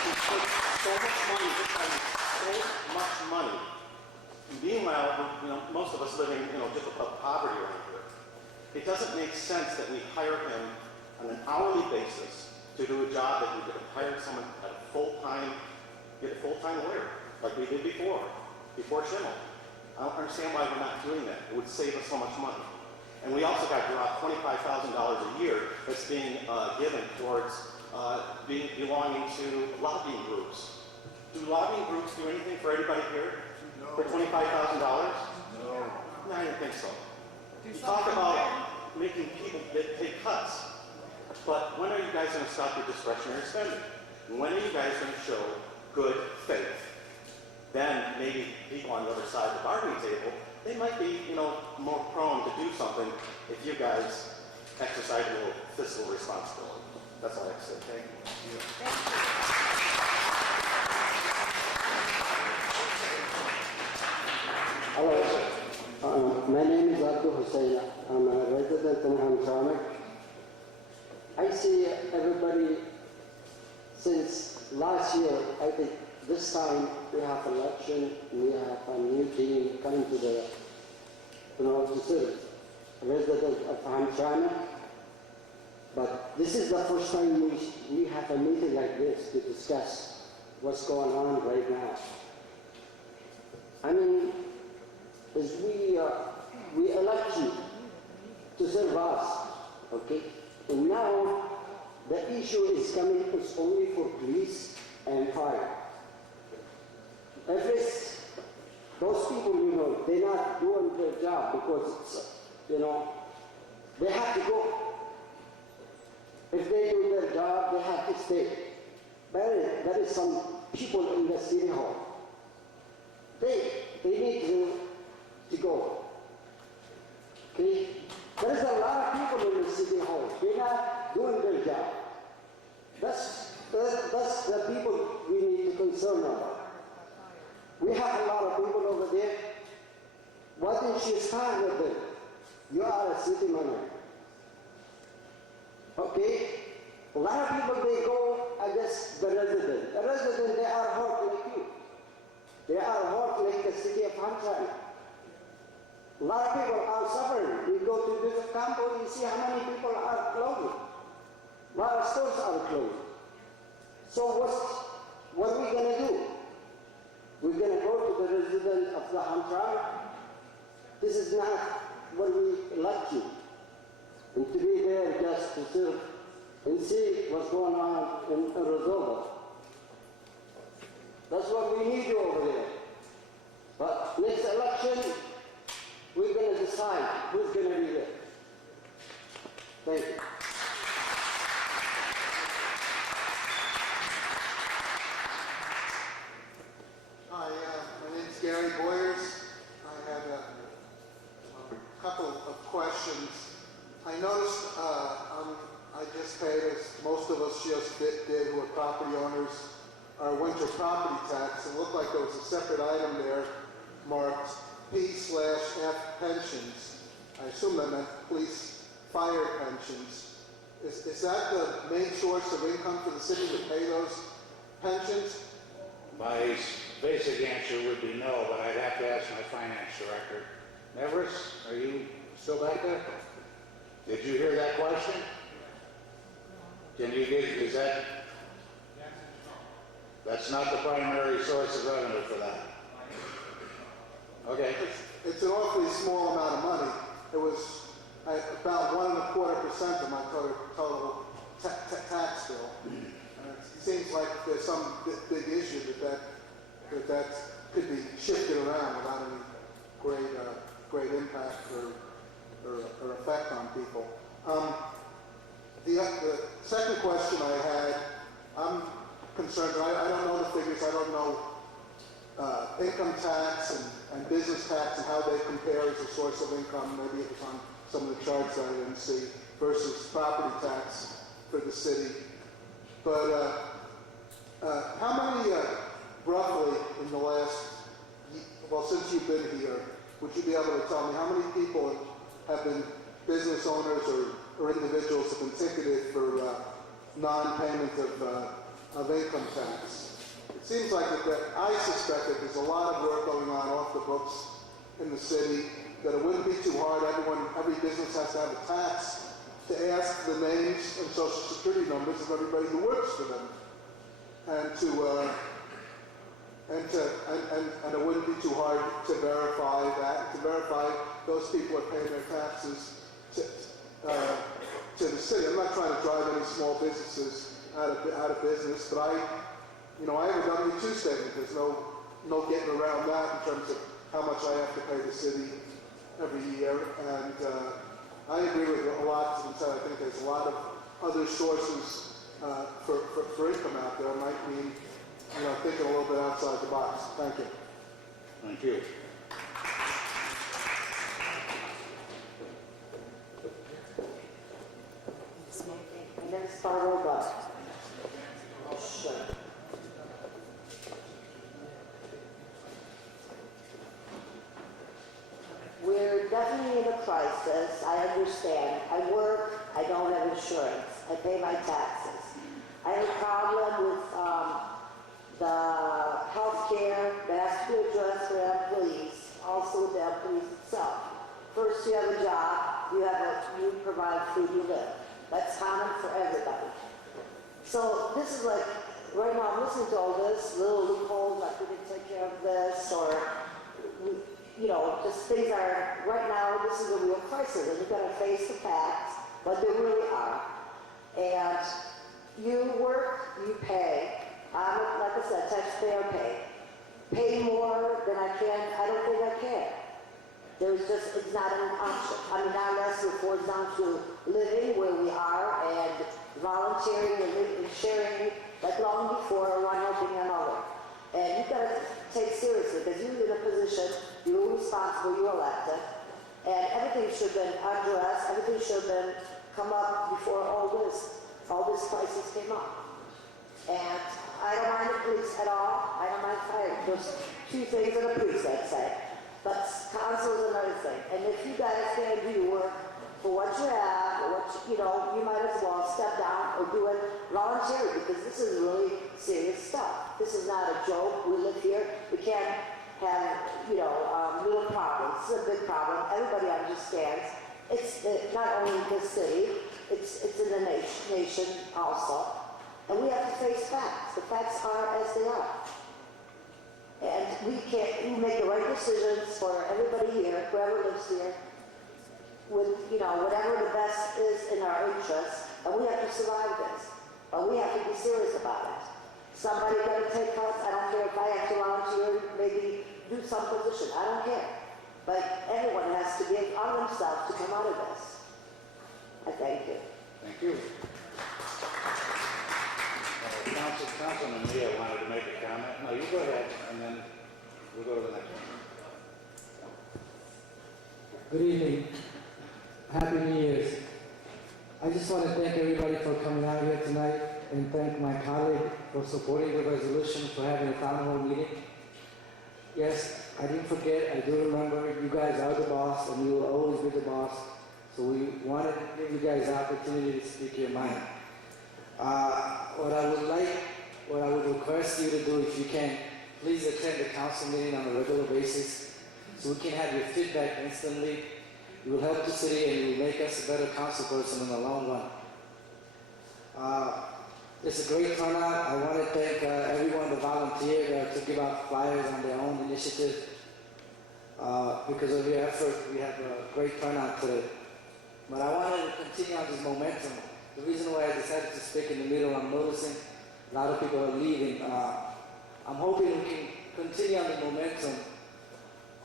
He takes so much money, so much money. Meanwhile, most of us living, just above poverty around here. It doesn't make sense that we hire him on an hourly basis to do a job that we could have hired someone at a get a full-time lawyer, like we did before Schimmel. I don't understand why we're not doing that. It would save us so much money. And we also got to drop $25,000 a year that's being given towards belonging to lobbying groups. Do lobbying groups do anything for anybody here? No. For $25,000? No. I don't think so. You talk about making people take cuts, but when are you guys going to stop your discretionary spending? When are you guys going to show good faith? Then maybe people on the other side of the bargaining table, they might be, more prone to do something if you guys exercise a little fiscal responsibility. That's all I have to say. Thank you. Hello. My name is Abdul Hussein. I'm a resident in Hamtramck. I see everybody since last year. I think this time we have election, we have a new team coming to the, to serve resident of Hamtramck. But this is the first time we have a meeting like this to discuss what's going on right now. I mean, as we elect you to serve us, okay? And now the issue is coming is only for police and fire. At least those people, they're not doing their job because it's, they have to go. If they do their job, they have to stay. There is some people in the city hall. They need to go. Okay? There's a lot of people in the city hall. They're not doing their job. That's the people we need to concern about. We have a lot of people over there. Why didn't you start with them? You are a city manager. Okay? A lot of people, they go against the resident. The resident, they are hurt like you. They are hurt like the city of Hamtramck. A lot of people are suffering. We go to visit Campo, you see how many people are closing. A lot of stores are closed. So what are we going to do? We're going to go to the resident of the Hamtramck. This is not what we elect you. And to be there just to serve and see what's going on in Arizona. That's what we need you over there. But next election, we're going to decide who's going to be there. Thank you. Hi, my name is Gary Boyers. I had a couple of questions. I noticed I just paid, as most of us just did who are property owners, our winter property tax. It looked like there was a separate item there marked P/F pensions. I assume that meant police fire pensions. Is that the main source of income for the city to pay those pensions? My basic answer would be no, but I'd have to ask my finance director. Everest, are you still back there? Did you hear that question? Can you give, is that? That's not the primary source of revenue for that. Okay. It's an awfully small amount of money. It was about 1.25% of my total tax bill. It seems like there's some big issue that could be shifted around without any great impact or effect on people. The second question I had, I'm concerned, I don't know the figures, I don't know income tax and business tax and how they compare as a source of income. Maybe it was on some of the charts I didn't see, versus property tax for the city. But how many, roughly, in the last, well, since you've been here, would you be able to tell me how many people have been business owners or individuals have been ticketed for non-payment of income tax? It seems like that I suspect that there's a lot of work going on off the books in the city, that it wouldn't be too hard. Every business has to have a tax to ask the names and social security numbers of everybody who works for them, and it wouldn't be too hard to verify that, to verify those people are paying their taxes to the city. I'm not trying to drive any small businesses out of business, but I have a W-2 statement. There's no getting around that in terms of how much I have to pay the city every year. And I agree with a lot of them. I think there's a lot of other sources for income out there. It might mean, thinking a little bit outside the box. Thank you. Thank you. And then Sparrow Bus. Sure. We're definitely in a crisis. I understand. I work. I don't have insurance. I pay my taxes. I have a problem with the health care that has to be addressed for employees, also with the employees itself. First, you have a job. You provide food, you live. That's common for everybody. So this is like, right now I'm listening to all this, little loopholes, like we didn't take care of this, or, just things are, right now this is a real crisis, and you've got to face the facts, what they really are. And you work, you pay. I'm, like I said, taxpayer pay more than I can. I don't think I can. It's not an option. I mean, unless it boils down to living where we are and volunteering and sharing like long before, one helping another. And you've got to take seriously, because you're in a position, you're responsible, you're elected, and everything should have been addressed, everything should have been come up before all this crisis came up. And I don't mind the police at all. I don't mind fire. There's two things in the police, I'd say. But council is another thing. And if you guys can't do your work for what you have, or what you might as well step down or do it voluntarily, because this is really serious stuff. This is not a joke. We live here. We can't have, little problems. This is a big problem. Everybody understands. It's not only in this city, it's in the nation also. And we have to face facts. The facts are as they are. And we make the right decisions for everybody here, whoever lives here, with, whatever the best is in our interest, and we have to survive this. But we have to be serious about it. Somebody got to take cuts. I don't care if I have to volunteer, maybe do some position. I don't care. But everyone has to give on themselves to come out of this. I thank you. Thank you. Councilman Mia wanted to make a comment. No, you go ahead, and then we'll go to the next one. Good evening. Happy New Year's. I just want to thank everybody for coming out here tonight, and thank my colleague for supporting the resolution, for having a town hall meeting. Yes, I didn't forget. I do remember you guys are the boss, and you will always be the boss. So we wanted to give you guys the opportunity to speak your mind. What I would request you to do, if you can, please attend the council meeting on a regular basis so we can have your feedback instantly. It will help the city and it will make us a better council person in the long run. It's a great turnout. I want to thank everyone that volunteered to give out flyers on their own initiative. Because of your effort, we have a great turnout today. But I wanted to continue on this momentum. The reason why I decided to speak in the middle, I'm noticing a lot of people are leaving. I'm hoping we can continue on the momentum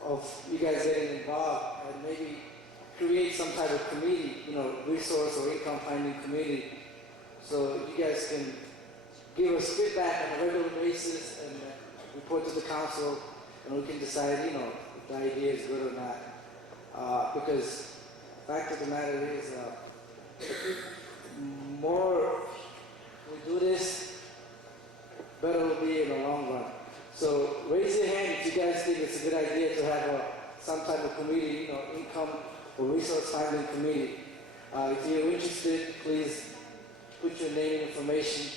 of you guys getting involved and maybe create some type of committee, resource or income finding committee, so you guys can give us feedback on a regular basis and report to the council, and we can decide, if the idea is good or not. Because the fact of the matter is, more we do this, better it will be in the long run. So raise your hand if you guys think it's a good idea to have some type of committee, income or resource finding committee. If you're interested, please put your name and information.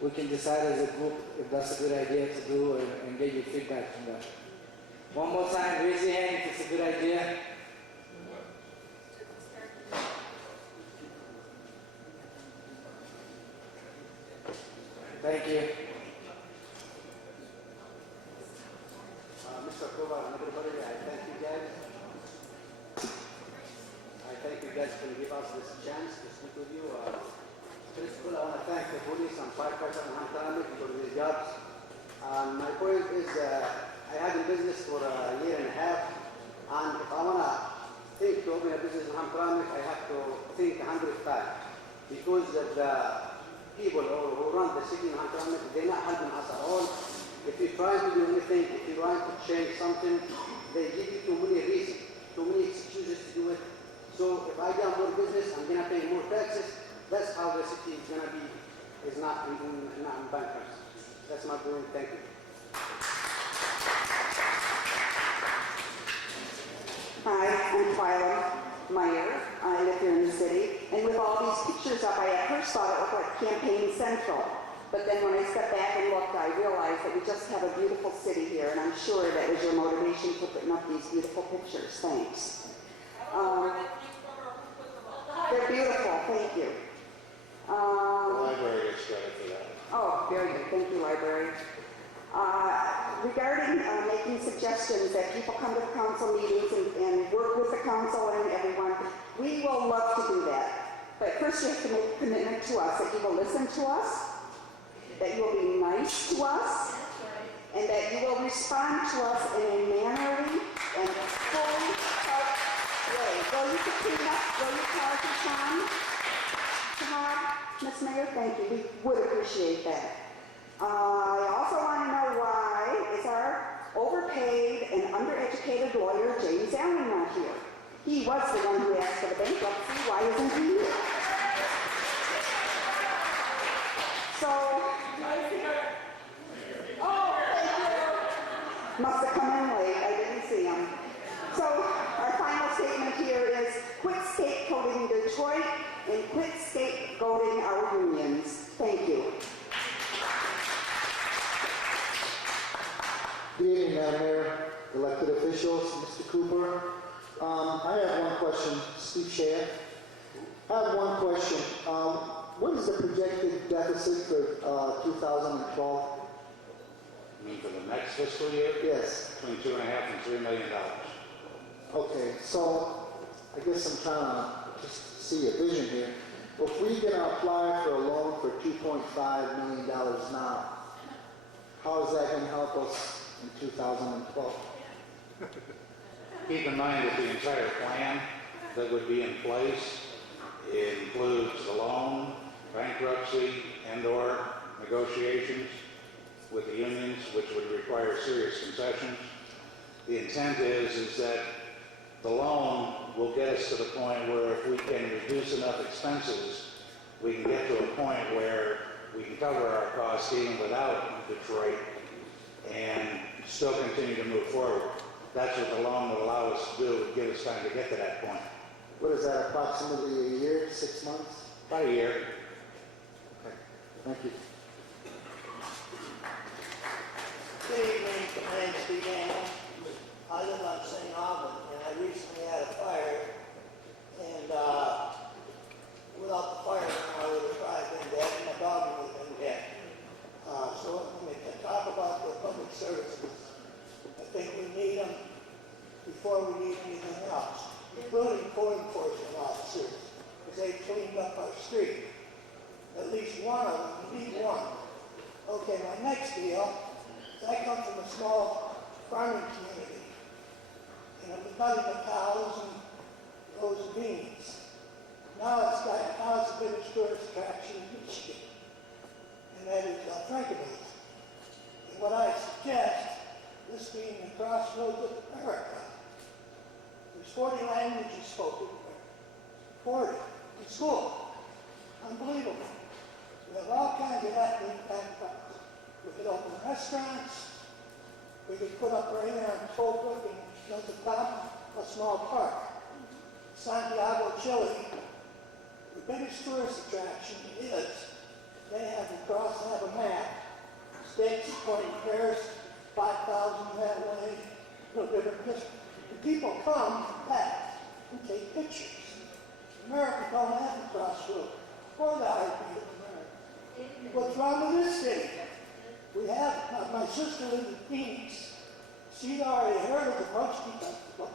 We can decide as a group if that's a good idea to do and get your feedback from that. One more time, raise your hand if it's a good idea. Thank you. Mr. Kovar and everybody, I thank you guys. I thank you guys for giving us this chance to speak with you. First of all, I want to thank the police and firefighters and Hamtramck for their jobs. My point is, I have been in business for a year and a half, and if I want to think to open a business in Hamtramck, I have to think 100 times, because of the people who run the city in Hamtramck, they're not helping us at all. If you're trying to do anything, if you're trying to change something, they give you too many reasons, too many excuses to do it. So if I get more business, I'm going to pay more taxes. That's how the city is going to be, is not in bankruptcy. That's my point. Thank you. Hi, I'm Twyla Meyer. I live here in the city. And with all these pictures up, I at first thought it looked like Campaign Central. But then when I stepped back and looked, I realized that we just have a beautiful city here, and I'm sure that was your motivation for putting up these beautiful pictures. Thanks. They're beautiful. Thank you. The library gets credit for that. Oh, very good. Thank you, library. Regarding making suggestions that people come to the council meetings and work with the council and everyone, we will love to do that. But first you have to make a commitment to us that you will listen to us, that you will be nice to us, and that you will respond to us in a mannerly and fully way. Will you, Katrina? Will you call to Tom? Ms. Mayor, thank you. We would appreciate that. I also want to know why is our overpaid and undereducated lawyer, James Allen, not here? He was the one who asked for the bankruptcy. Why isn't he here? So, oh, thank you. Must have come in late. I didn't see him. So, our final statement here is quit scapegoating Detroit and quit scapegoating our unions. Thank you. Good evening, Madam Mayor, elected officials, Mr. Cooper. I have one question, Steve Shea. I have one question. What is the projected deficit for 2012? You mean for the next fiscal year? Yes. Between $2.5 and $3 million. Okay, so I guess I'm trying to just see a vision here. If we can apply for a loan for $2.5 million now, how is that going to help us in 2012? Keep in mind that the entire plan that would be in place includes the loan, bankruptcy, and/or negotiations with the unions, which would require serious concessions. The intent is that the loan will get us to the point where if we can reduce enough expenses, we can get to a point where we can cover our costs even without Detroit and still continue to move forward. That's what the loan will allow us to do, give us time to get to that point. What is that, approximately a year, 6 months? About a year. Okay, thank you. Good evening, my name's Steve Allen. I live on St. Alban, and I recently had a fire, and without the fire, I would have probably been dead, and my dog would have been dead. So when we can talk about the public services, I think we need them before we need anything else, including code enforcement officers, because they've cleaned up our street. At least one of them, we need one. Okay, my next deal is I come from a small farming community, and it was nothing but cows and rows of beans. Now it's the biggest tourist attraction in Michigan, and that is Frankenmuth. And what I suggest, this being the crossroads of America, there's 40 languages spoken there. 40 in school. Unbelievable. We have all kinds of ethnic backgrounds. We could open restaurants. We could put up right there on Tolbrook and Notre Dame, a small park. Santiago, Chile, the biggest tourist attraction is they have a map. States pointing Paris, 5,000 that way, no different distance. And people come back and take pictures. America don't have the crossroads or the heartbeat of America. What's wrong with this city? We have, my sister lives in Phoenix. She'd already heard of the Punchki Festival.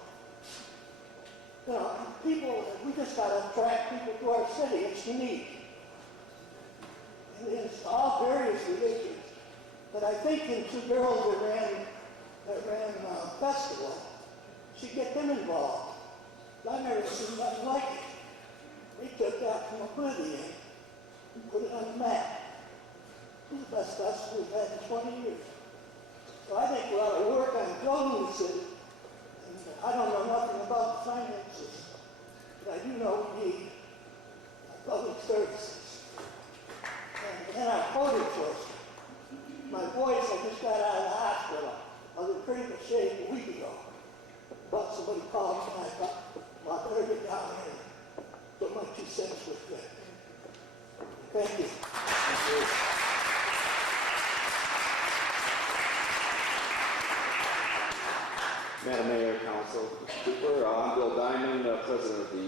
You know, people, we just got to attract people to our city. It's unique. And it's all various religions. But I think the two girls that ran a festival, should get them involved. I've never seen nothing like it. They took that from oblivion and put it on the map. It's the best festival we've had in 20 years. So I think we ought to work on building the city. And I don't know nothing about the finances, but I do know we need public services. And then our code enforcement. My voice, I just got out of the hospital. I was in pretty good shape a week ago. But somebody called me and I thought, well, I better get down here and put my 2 cents with it. Thank you. Thank you. Madam Mayor, Council, Cooper, I'm Bill Diamond, President of the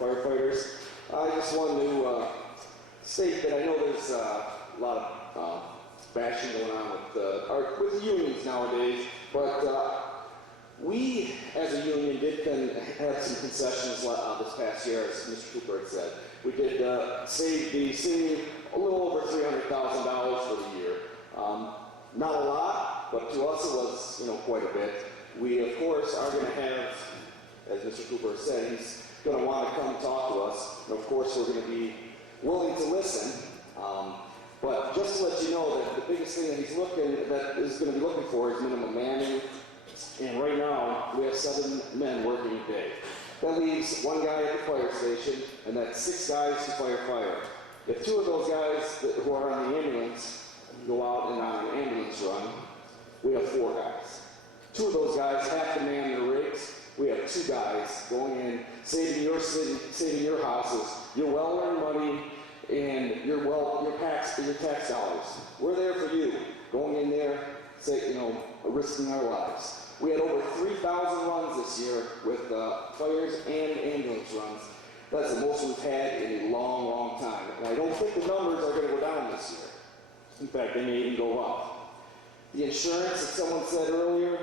Firefighters. I just wanted to state that I know there's a lot of bashing going on with unions nowadays, but we, as a union, did have some concessions this past year, as Mr. Cooper had said. We did save the city a little over $300,000 for the year. Not a lot, but to us it was, quite a bit. We, of course, are going to have, as Mr. Cooper said, he's going to want to come talk to us. And of course, we're going to be willing to listen. But just to let you know that the biggest thing that is going to be looking for is minimum manning. And right now, we have 7 men working a day. That leaves 1 guy at the fire station, and that's 6 guys to fight a fire. If 2 of those guys who are on the ambulance go out and on an ambulance run, we have 4 guys. 2 of those guys have to man their rigs. We have 2 guys going in, saving your city, saving your houses, your well-earned money, and your tax dollars. We're there for you, going in there, risking our lives. We had over 3,000 runs this year with fires and ambulance runs. That's the most we've had in a long, long time. And I don't think the numbers are going to go down this year. In fact, they may even go up. The insurance, as someone said earlier,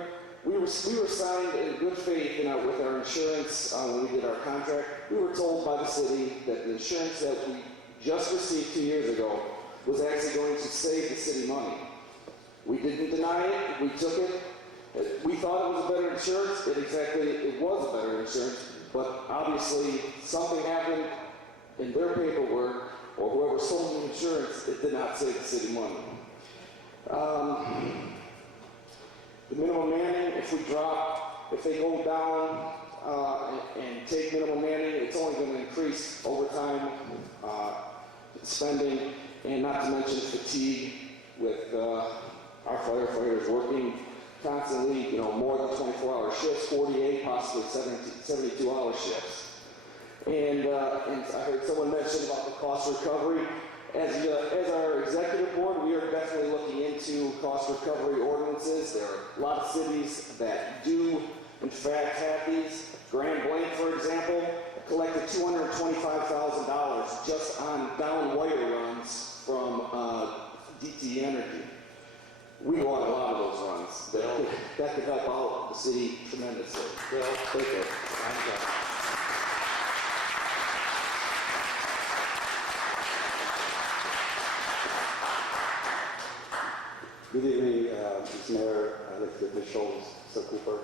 we were signed in good faith with our insurance when we did our contract. We were told by the city that the insurance that we just received 2 years ago was actually going to save the city money. We didn't deny it. We took it. We thought it was a better insurance. It was a better insurance. But obviously, something happened in their paperwork, or whoever sold the insurance, it did not save the city money. The minimum manning, if they go down and take minimum manning, it's only going to increase overtime spending, and not to mention fatigue with our firefighters working constantly, more than 24-hour shifts, 48, possibly 72-hour shifts. And I heard someone mention about the cost recovery. As our executive board, we are definitely looking into cost recovery ordinances. There are a lot of cities that do, in fact, have these. Grand Blanc, for example, collected $225,000 just on down wire runs from DTE Energy. We want a lot of those runs. That could help out the city tremendously. Bill, Thank you. Good evening, Mr. Mayor, elected officials, Mr. Cooper.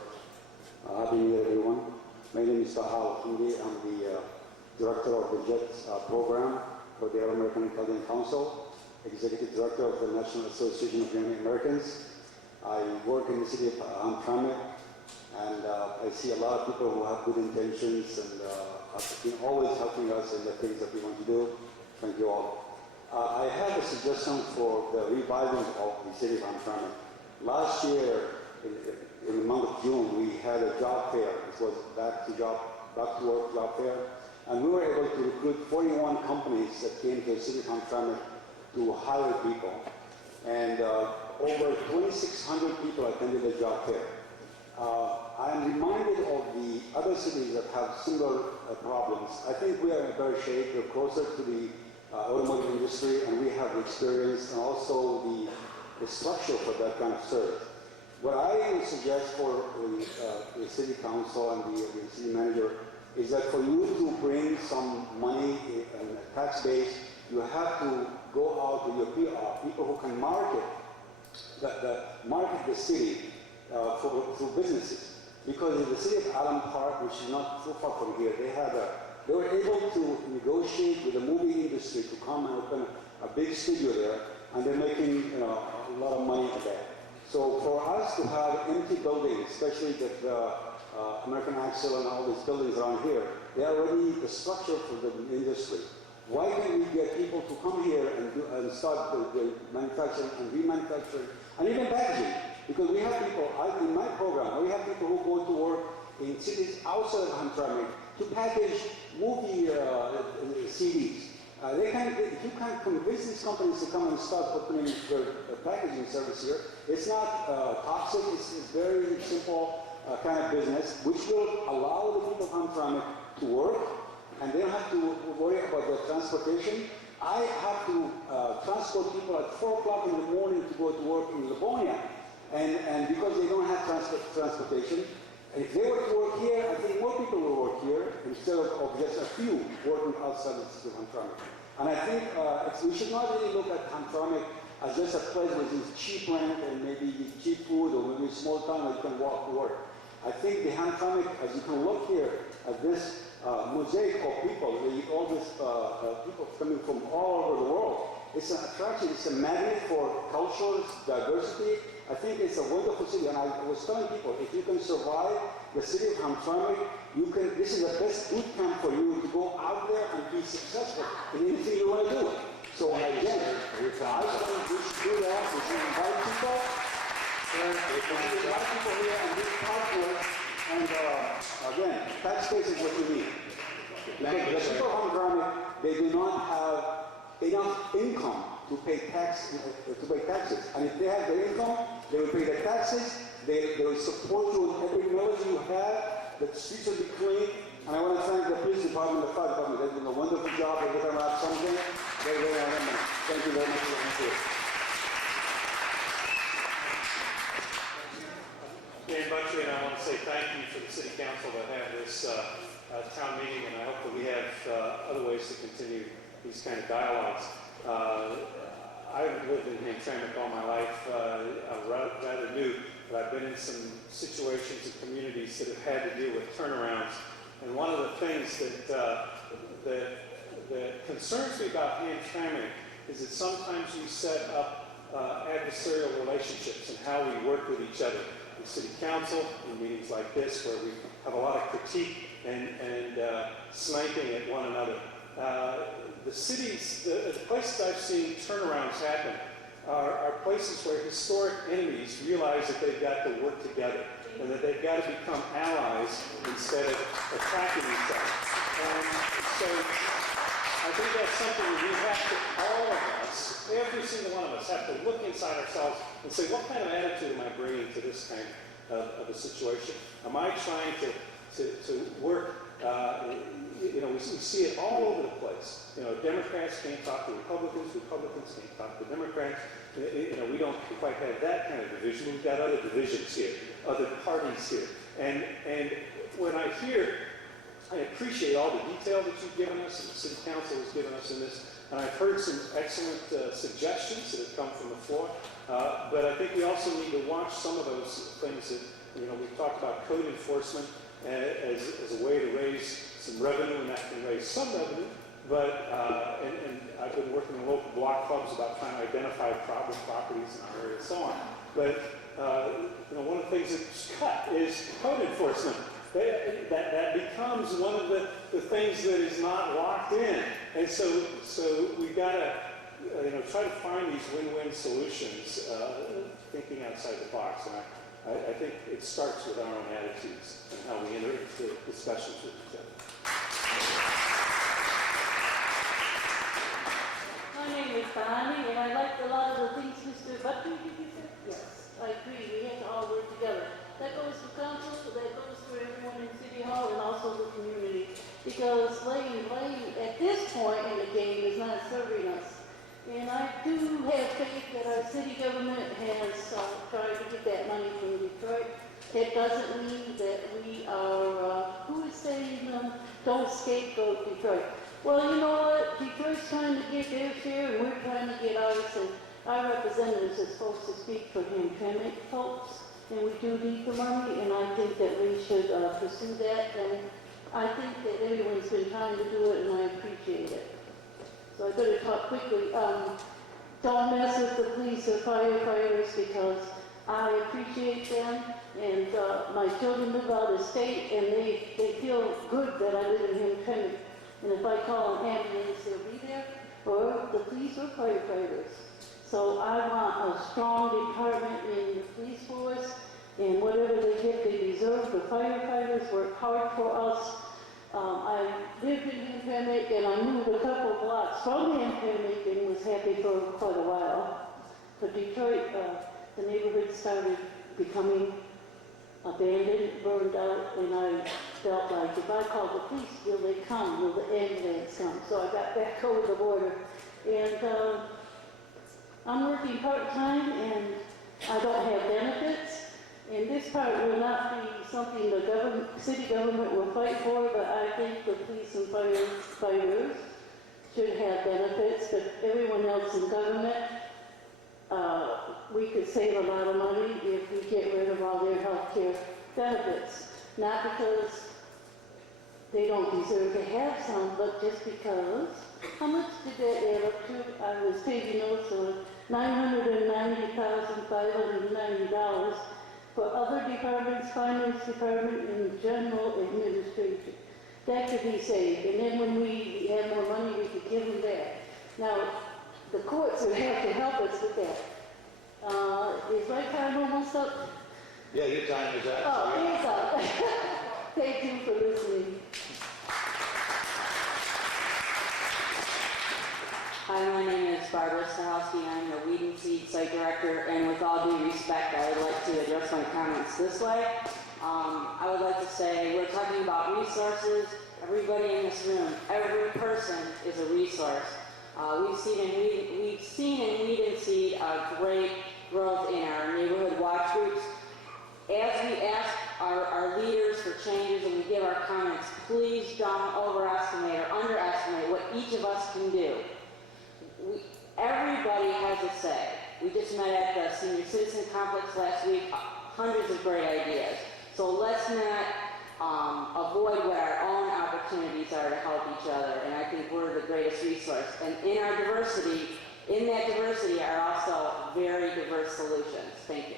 Happy New Year, everyone. My name is Taha Al-Hindi. I'm the Director of the JET program for the All-American Italian Council, Executive Director of the National Association of Young Americans. I work in the city of Hamtramck, and I see a lot of people who have good intentions and have been always helping us in the things that we want to do. Thank you all. I have a suggestion for the reviving of the city of Hamtramck. Last year, in the month of June, we had a job fair. It was back to work job fair, and we were able to recruit 41 companies that came to the city of Hamtramck to hire people, and over 2,600 people attended the job fair. I am reminded of the other cities that have similar problems. I think we are in better shape. We're closer to the automotive industry, and we have the experience and also the structure for that kind of service. What I would suggest for the city council and the city manager is that for you to bring some money and a tax base, you have to go out to your PR, people who can market the city through businesses. Because in the city of Allen Park, which is not so far from here, they were able to negotiate with the movie industry to come and open a big studio there, and they're making a lot of money on that. So for us to have empty buildings, especially that American Axle and all these buildings around here, they are already the structure for the industry. Why can't we get people to come here and start the manufacturing and remanufacturing and even packaging? Because we have people, in my program, we have people who go to work in cities outside of Hamtramck to package movie CDs. You can't convince these companies to come and start opening their packaging service here. It's not toxic, it's very simple kind of business, which will allow the people of Hamtramck to work, and they don't have to worry about the transportation. I have to transport people at 4 o'clock in the morning to go to work in Livonia, and because they don't have transportation. And if they were to work here, I think more people will work here instead of just a few working outside of the city of Hamtramck. And I think we should not really look at Hamtramck as just a place with cheap rent and maybe cheap food or maybe a small town where you can walk to work. I think the Hamtramck, as you can look here at this mosaic of people, all these people coming from all over the world, it's an attraction, it's a magnet for cultural diversity. I think it's a wonderful city, and I was telling people, if you can survive the city of Hamtramck, this is the best boot camp for you to go out there and be successful in anything you want to do. So again, I think we should do that. We should invite people. We should invite people here and be partners. And again, tax base is what we need. Because the people of Hamtramck, they do not have enough income to pay taxes. And if they have the income, they will pay the taxes. They will support you with every millage you have. The streets will be clean. And I want to thank the police department, the fire department. They've done a wonderful job. Every time I have something, they go on them. Thank you very much for listening. Dan Butcher, and I want to say thank you for the city council that had this town meeting, and I hope that we have other ways to continue these kind of dialogues. I've lived in Hamtramck all my life. I'm rather new, but I've been in some situations and communities that have had to deal with turnarounds. And one of the things that concerns me about Hamtramck is that sometimes we set up adversarial relationships and how we work with each other. The city council, in meetings like this, where we have a lot of critique and sniping at one another. The places I've seen turnarounds happen are places where historic enemies realize that they've got to work together and that they've got to become allies instead of attacking each other. And so I think that's something that we have to, all of us, every single one of us, have to look inside ourselves and say, what kind of attitude am I bringing to this kind of a situation? Am I trying to work, we see it all over the place. Democrats can't talk to Republicans, Republicans can't talk to Democrats. We don't quite have that kind of division. We've got other divisions here, other parties here. And when I hear, I appreciate all the detail that you've given us and the City Council has given us in this. And I've heard some excellent suggestions that have come from the floor. But I think we also need to watch some of those things that, we've talked about code enforcement as a way to raise some revenue, and that can raise some revenue. But, and I've been working in local block clubs about trying to identify problem properties in our area and so on. But, one of the things that's cut is code enforcement. That becomes one of the things that is not locked in. And so we've got to, try to find these win-win solutions, thinking outside the box. And I think it starts with our own attitudes and how we enter into discussions with each other. My name is Bonnie, and I liked a lot of the things Mr. Butler, did you say? Yes, I agree. We have to all work together. That goes for council, that goes for everyone in City Hall, and also the community. Because laying at this point in the game is not serving us. And I do have faith that our city government has tried to get that money from Detroit. That doesn't mean that we are, who is saying don't scapegoat Detroit? Well, you know what? Detroit's trying to get their share, and we're trying to get ours. And our representatives are supposed to speak for Hamtramck folks, and we do need the money, and I think that we should pursue that. And I think that everyone's been trying to do it, and I appreciate it. So I better talk quickly. Don't mess with the police or firefighters, because I appreciate them, and my children live out of state, and they feel good that I live in Hamtramck. And if I call an ambulance, they'll be there, or the police or firefighters. So I want a strong department in the police force, and whatever they get, they deserve. The firefighters work hard for us. I lived in Hamtramck, and I moved a couple blocks from Hamtramck and was happy for quite a while. But Detroit, the neighborhood started becoming abandoned, burned out, and I felt like if I called the police, will they come? Will the ambulance come? So I got back over the border. And I'm working part-time, and I don't have benefits. And this part will not be something the city government will fight for, but I think the police and firefighters should have benefits, but everyone else in government, we could save a lot of money if we get rid of all their health care benefits. Not because they don't deserve to have some, but just because. How much did that add up to? I was taking notes on $990,590 for other departments, finance department, and general administration. That could be saved, and then when we have more money, we could give them that. Now, the courts would have to help us with that. Is my time almost up? Yeah, your time is up. Oh, it's up. Thank you for listening. Hi, my name is Barbara Stahowski. I'm the Weed and Seed Site Director, and with all due respect, I would like to address my comments this way. I would like to say we're talking about resources. Everybody in this room, every person is a resource. We've seen in Weed and Seed a great growth in our neighborhood watch groups. As we ask our leaders for changes and we give our comments, please don't overestimate or underestimate what each of us can do. Everybody has a say. We just met at the Senior Citizen Complex last week, hundreds of great ideas. So let's not avoid what our own opportunities are to help each other, and I think we're the greatest resource. And in that diversity are also very diverse solutions. Thank you.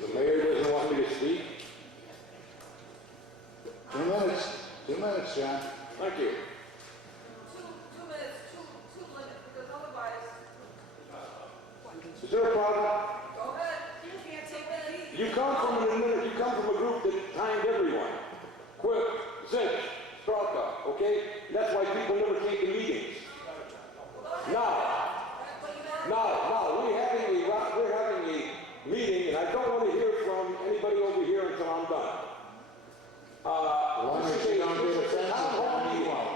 The mayor doesn't want me to speak. 2 minutes. 2 minutes, John. Thank you. 2 minutes, two limit, because otherwise. Is there a problem? Go ahead, you can't take that either. You come from a group that timed everyone. Quick, Zink, Strauka, okay? That's why people never came to meetings. Now, we're having a meeting, and I don't want to hear from anybody over here until I'm done.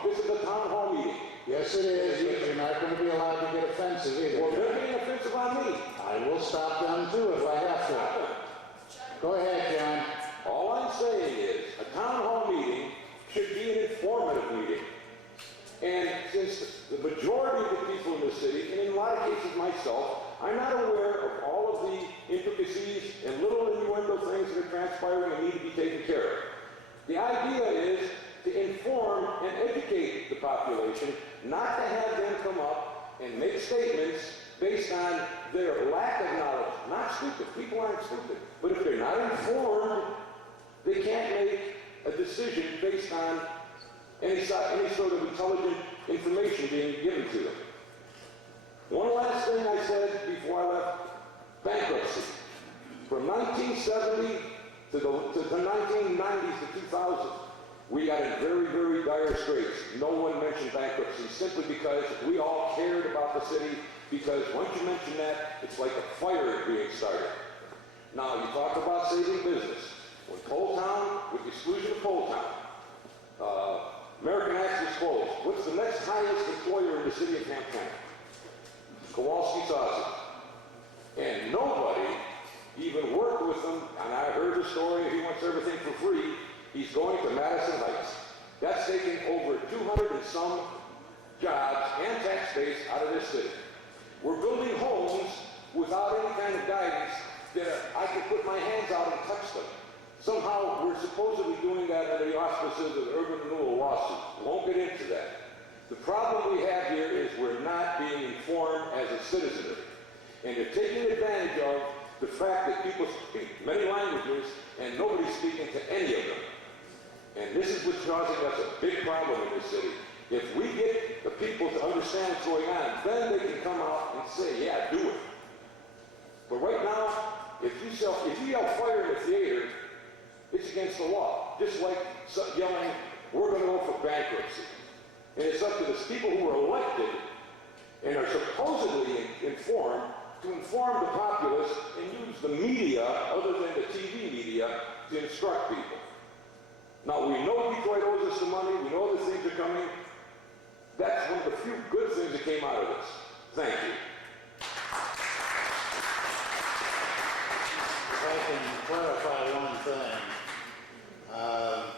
This is a town hall meeting. Yes, it is, but you're not going to be allowed to get offensive either. Well, they're getting offensive on me. I will stop them too if I have to. Go ahead, John. All I'm saying is, a town hall meeting should be an informative meeting. And since the majority of the people in the city, and in a lot of cases myself, I'm not aware of all of the intricacies and little innuendo things that are transpiring and need to be taken care of. The idea is to inform and educate the population, not to have them come up and make statements based on their lack of knowledge. Not stupid. People aren't stupid. But if they're not informed, they can't make a decision based on any sort of intelligent information being given to them. One last thing I said before I left, bankruptcy. From 1970 to the 1990s to 2000, we got in very, very dire straits. No one mentioned bankruptcy simply because we all cared about the city, because once you mention that, it's like a fire being started. Now, you talk about saving business. When Coal Town, with the exclusion of Coal Town, American Axle is closed. What's the next highest employer in the city of Hampton? Kowalski Sausage. And nobody even worked with them, and I heard the story, he wants everything for free. He's going to Madison Heights. That's taking over 200 and some jobs and tax base out of this city. We're building homes without any kind of guidance that I can put my hands out and touch them. Somehow we're supposedly doing that under the auspices of the urban renewal lawsuit. Won't get into that. The problem we have here is we're not being informed as a citizenry. And they're taking advantage of the fact that people speak many languages and nobody's speaking to any of them. And this is what's causing us a big problem in this city. If we get the people to understand what's going on, then they can come out and say, yeah, do it. But right now, if you yell fire in the theater, it's against the law. Just like yelling, we're going to go for bankruptcy. And it's up to the people who are elected and are supposedly informed to inform the populace and use the media, other than the TV media, to instruct people. Now, we know Detroit owes us some money. We know that things are coming. That's one of the few good things that came out of this. Thank you. If I can clarify one thing.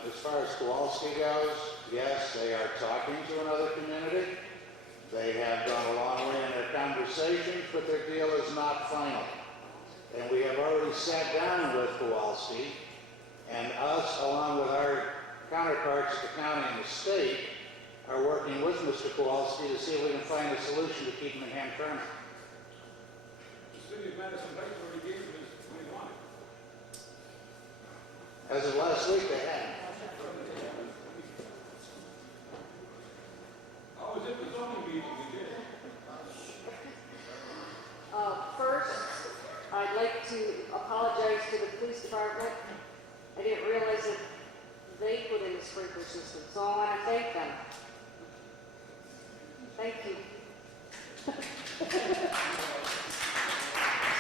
As far as Kowalski goes, yes, they are talking to another community. They have gone a long way in their conversations, but their deal is not final. And we have already sat down with Kowalski, and us, along with our counterparts at the county and the state, are working with Mr. Kowalski to see if we can find a solution to keep him in Hamtramck. The city of Madison Heights already gave him his what he wanted. As of last week, they had. How was it the zoning meeting we did? First, I'd like to apologize to the police department. I didn't realize that they put in the sprinkler system, so I want to thank them. Thank you.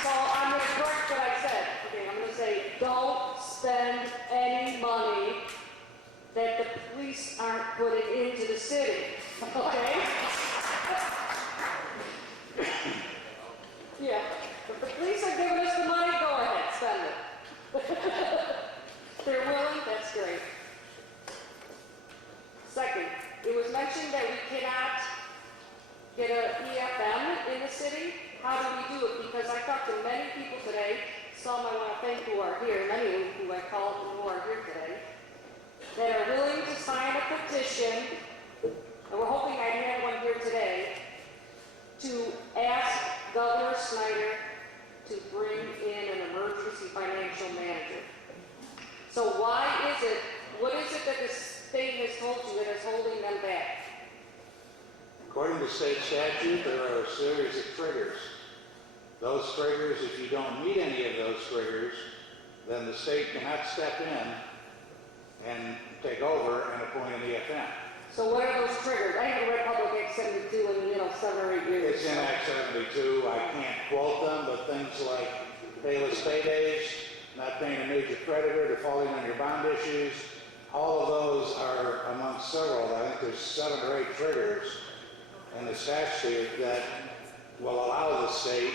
So I'm going to correct what I said. Okay, I'm going to say, don't spend any money that the police aren't putting into the city. Okay? Yeah. If the police are giving us the money, go ahead, spend it. They're willing, that's great. Second, it was mentioned that we cannot get an EFM in the city. How do we do it? Because I talked to many people today, some I want to thank who are here, many who I called who are here today, that are willing to sign a petition, and we're hoping I had one here today, to ask Governor Snyder to bring in an emergency financial manager. So why is it, what is it that the state has told you that is holding them back? According to state statute, there are a series of triggers. Those triggers, if you don't meet any of those triggers, then the state cannot step in and take over and appoint an EFM. So what are those triggers? I haven't read Public Act 72 in, 7 or 8 years. It's in Act 72. I can't quote them, but things like payless paydays, not paying a major creditor, defaulting on your bond issues, all of those are amongst several. I think there's 7 or 8 triggers in the statute that will allow the state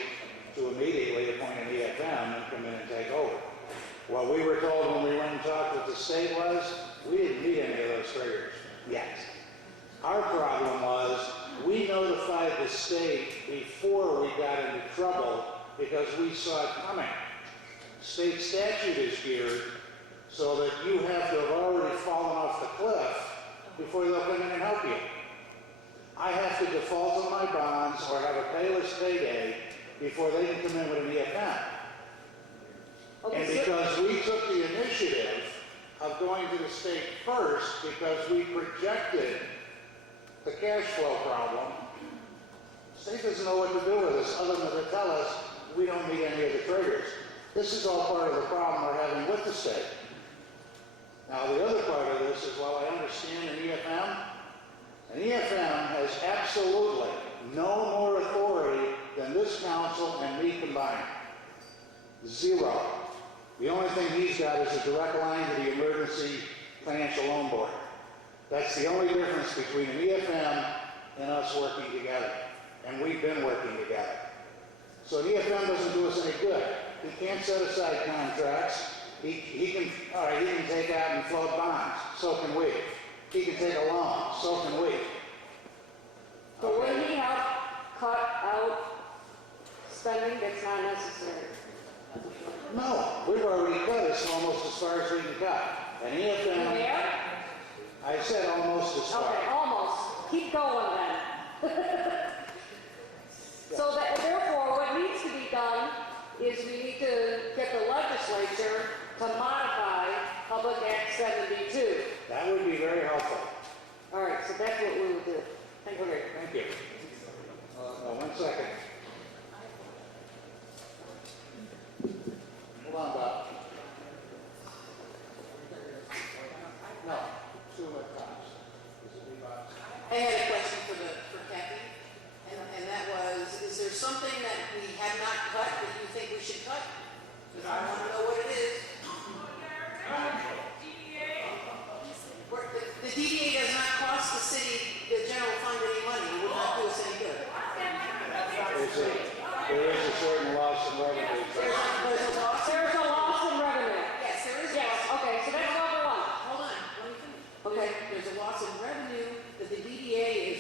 to immediately appoint an EFM and come in and take over. What we were told when we went and talked with the state was, we didn't meet any of those triggers yet. Our problem was, we notified the state before we got into trouble because we saw it coming. State statute is geared so that you have to have already fallen off the cliff before they'll come in and help you. I have to default on my bonds or have a payless payday before they can come in with an EFM. And because we took the initiative of going to the state first because we projected the cash flow problem, the state doesn't know what to do with us other than to tell us we don't meet any of the triggers. This is all part of the problem we're having with the state. Now, the other part of this is, while I understand an EFM has absolutely no more authority than this council and me combined. Zero. The only thing he's got is a direct line to the Emergency Financial Loan Board. That's the only difference between an EFM and us working together. And we've been working together. So an EFM doesn't do us any good. He can't set aside contracts. He can take out and float bonds. So can we. He can take a loan. So can we. But will he help cut out spending that's not necessary? No, we've already cut it almost as far as we can cut. An EFM. Where? I said almost as far. Okay, almost. Keep going then. So that, therefore, what needs to be done is we need to get the legislature to modify Public Act 72. That would be very helpful. All right, so that's what we will do. Thank you. Okay, thank you. 1 second. Hold on, Bob. No, 2 electronics. I had a question for Kathy, and that was, is there something that we have not cut that you think we should cut? Because I want to know what it is. The DDA does not cost the city, the general fund, any money. It would not do us any good. There is a certain loss in revenue. There's a loss in revenue. Yes, there is. Yes, okay, so that's number 1. Hold on, let me finish. Okay, there's a loss in revenue that the DDA is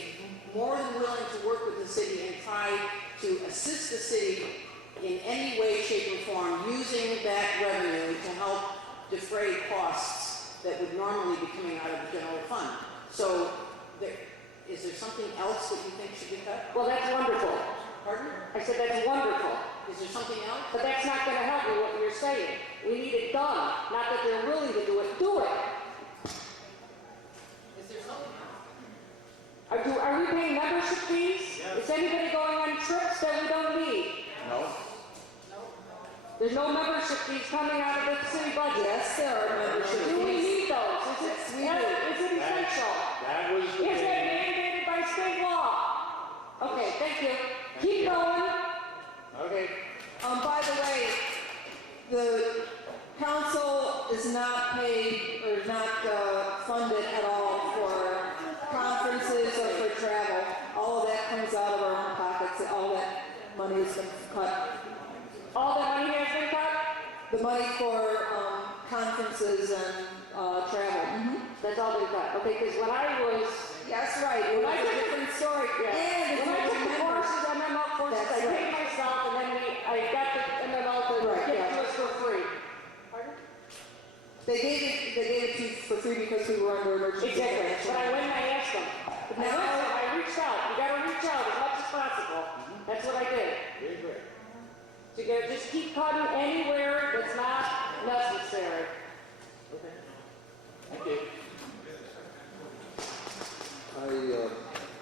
more than willing to work with the city and try to assist the city in any way, shape, or form using that revenue to help defray costs that would normally be coming out of the general fund. So, is there something else that you think should be cut? Well, that's wonderful. Pardon? I said that's wonderful. Is there something else? But that's not going to help with what you're saying. We need it done. Not that they're willing to do it. Do it. Is there something else? Are we paying membership fees? Yes. Is anybody going on trips that we don't need? No. There's no membership fees coming out of the city budget. Yes, there are membership fees. Do we need those? Yes, we do. Is it essential? That was the Is it mandated by state law? Okay, thank you. Keep going. Okay. By the way, the council is not paid or not funded at all for conferences or for travel. All of that comes out of our own pockets. All that money has been cut. All that money has been cut? The money for conferences and travel. That's all been cut. Okay, because when I was... That's right. It was a different story. Yeah. And When I took the courses, MML courses, That's I paid right. myself, and then I got the MML to Right, give yeah. it to us for free. Pardon? They gave it to you for free because we were under emergency. Exactly. But I went and I asked them. I reached out. You got to reach out as much as possible. That's what I did. Very good. To go, just keep cutting anywhere that's not necessary. Okay. Thank you.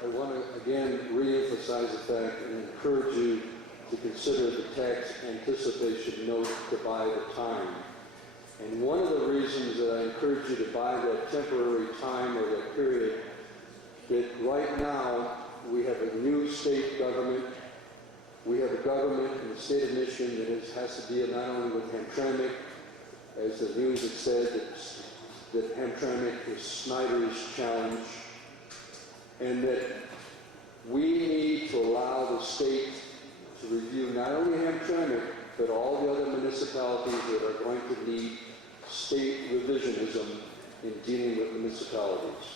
I want to again re-emphasize the fact and encourage you to consider the tax anticipation note to buy the time. And one of the reasons that I encourage you to buy that temporary time or that period, that right now we have a new state government. We have a government in the state of Michigan that has to deal not only with Hamtramck, as the news has said, that Hamtramck is Snyder's challenge, and that we need to allow the state to review not only Hamtramck, but all the other municipalities that are going to need state revisionism in dealing with municipalities.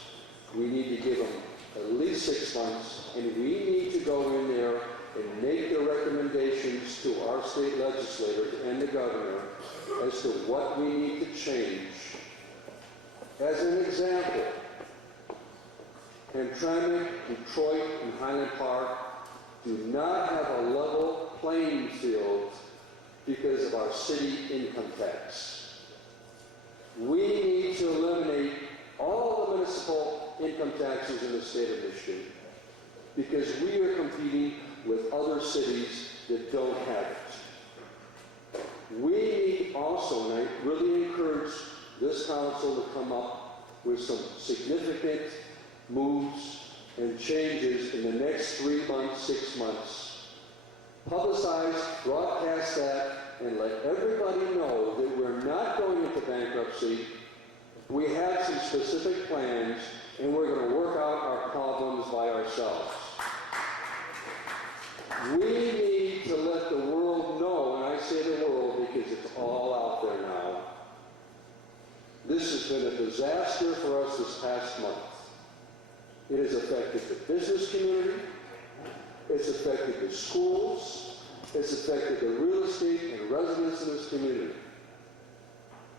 We need to give them at least 6 months, and we need to go in there and make the recommendations to our state legislators and the governor as to what we need to change. As an example, Hamtramck, Detroit, and Highland Park do not have a level playing field because of our city income tax. We need to eliminate all the municipal income taxes in the state of Michigan because we are competing with other cities that don't have it. We need also, and I really encourage this council to come up with some significant moves and changes in the next 3 months, 6 months. Publicize, broadcast that, and let everybody know that we're not going into bankruptcy. We have some specific plans, and we're going to work out our problems by ourselves. We need to let the world know, and I say the world because it's all out there now. This has been a disaster for us this past month. It has affected the business community, it's affected the schools, it's affected the real estate and residents in this community.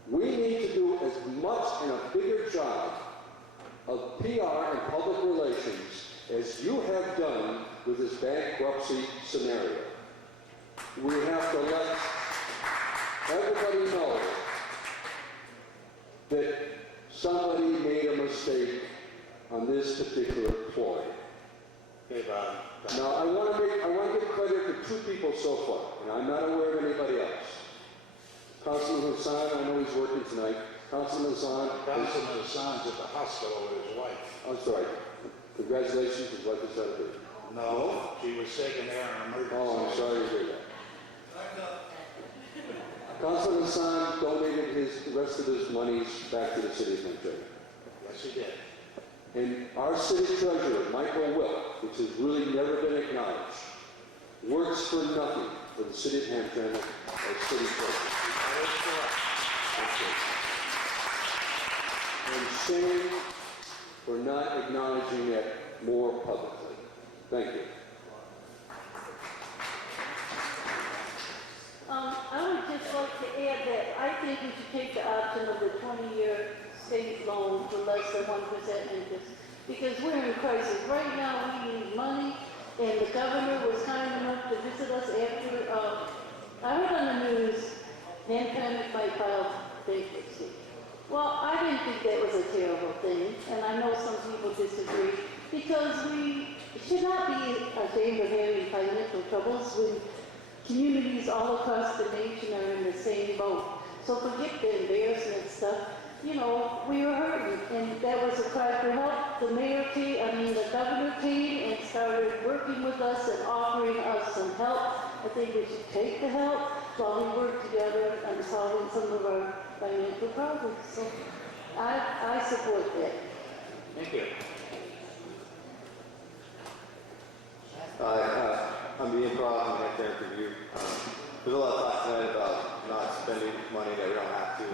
We need to do as much and a bigger job of PR and public relations as you have done with this bankruptcy scenario. We have to let everybody know that somebody made a mistake on this particular ploy. Okay, Bob. Now, I want to give credit to 2 people so far, and I'm not aware of anybody else. Councilman Hassan, I know he's working tonight. Councilman Hassan. Councilman Hassan's at the hospital with his wife. I'm sorry. Congratulations, his wife is out there. No, she was taken there on emergency. Oh, I'm sorry to hear that. Councilman Hassan donated the rest of his monies back to the city of Montreal. Yes, he did. And our city treasurer, Michael Witt, which has really never been acknowledged, works for nothing for the city of Hamtramck as city treasurer. And shame for not acknowledging it more publicly. Thank you. I would just like to add that I think we should take the option of the 20-year state loan for less than 1% interest because we're in crisis. Right now we need money, and the governor was kind enough to visit us after, I heard on the news, Hamtramck might file bankruptcy. Well, I didn't think that was a terrible thing, and I know some people disagree, because we should not be ashamed of having financial troubles when communities all across the nation are in the same boat. So forget the embarrassment stuff. You know, we were hurting, and that was a cry for help. The mayor came, the governor came and started working with us and offering us some help. I think we should take the help while we work together on solving some of our financial problems. So I support that. Thank you. I'm the improv and Hamtramck Review. There's a lot of talk tonight about not spending money that we don't have to.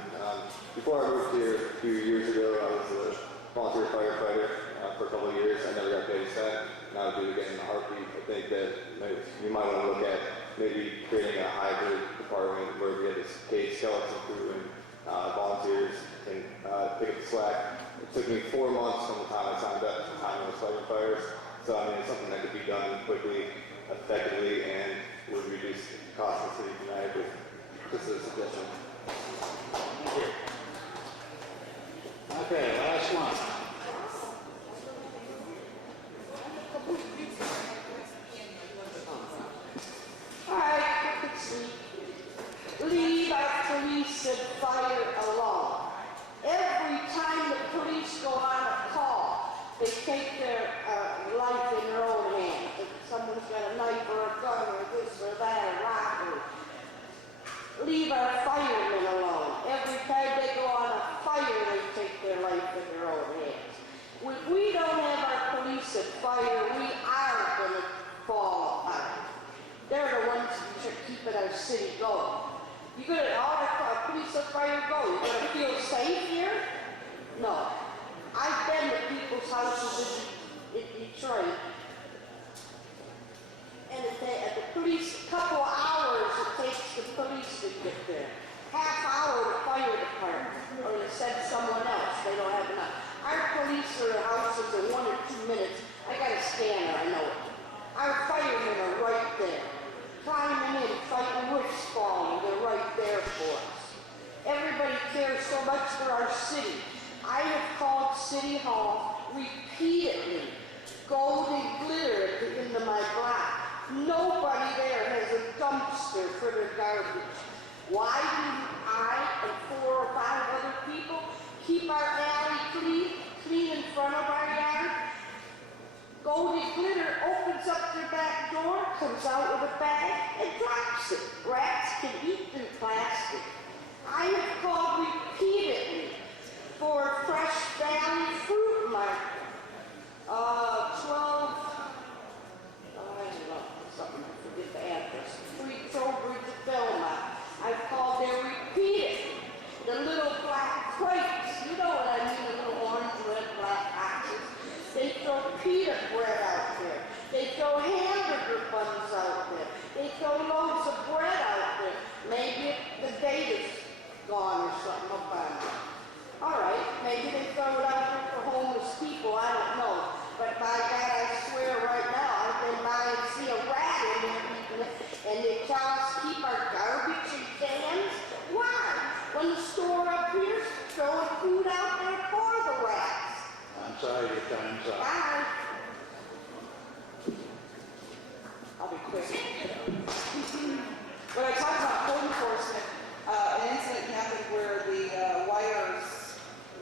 Before I moved here a few years ago, I was a volunteer firefighter for a couple of years. I never got paid a cent. Now I do it again in a heartbeat. I think that we might want to look at maybe creating a hybrid department where we have this paid skeleton crew and volunteers can pick up the slack. It took me 4 months from the time I signed up to the time I was fighting fires. So I mean, it's something that could be done quickly, effectively, and would reduce the cost of the city dramatically. Just a suggestion. Thank you. Okay, last one. take their life in their own hands. If someone's got a knife or a gun or this or that, or robbery. Leave our firemen alone. Every time they go on a fire, they take their life in their own hands. If we don't have our police and fire, we are going to fall apart. They're the ones who are keeping our city going. You're going to, all our police and fire go, you're going to feel safe here? No. I've been to people's houses in Detroit, and the police, a couple of hours it takes the police to get there. Half hour the fire department, or to send someone else. They don't have enough. Our police are at houses in 1 or 2 minutes. I got a scanner, I know it. Our firemen are right there. Climbing in, fighting roofs falling, they're right there for us. Everybody cares so much for our city. I have called City Hall repeatedly, gold and glitter at the end of my block. Nobody there has a dumpster for their garbage. Why do I and 4 or 5 other people keep our alley clean in front of our yard? Gold and glitter opens up their back door, comes out with a bag, and drops it. Rats can eat through plastic. I have called repeatedly for Fresh Valley Fruit Market. 12, I don't know, something, I forget the address. Free Trowbridge of Belmont. I've called there repeatedly. The little black crates, you know what I mean, the little orange, red, black boxes. They throw pita bread out there. They throw hamburger buns out there. They throw loaves of bread out there. Maybe the date is gone or something about it. All right, maybe they throw it out there for homeless people, I don't know. But by God, I swear right now, I've been by and see a rat in there eating it, and they tell us to keep our garbage in cans. Why? When the store up here's throwing food out there for the rats. I'm sorry, your time's up. Bye. I'll be quick. When I talked about code enforcement, an incident happened where the wires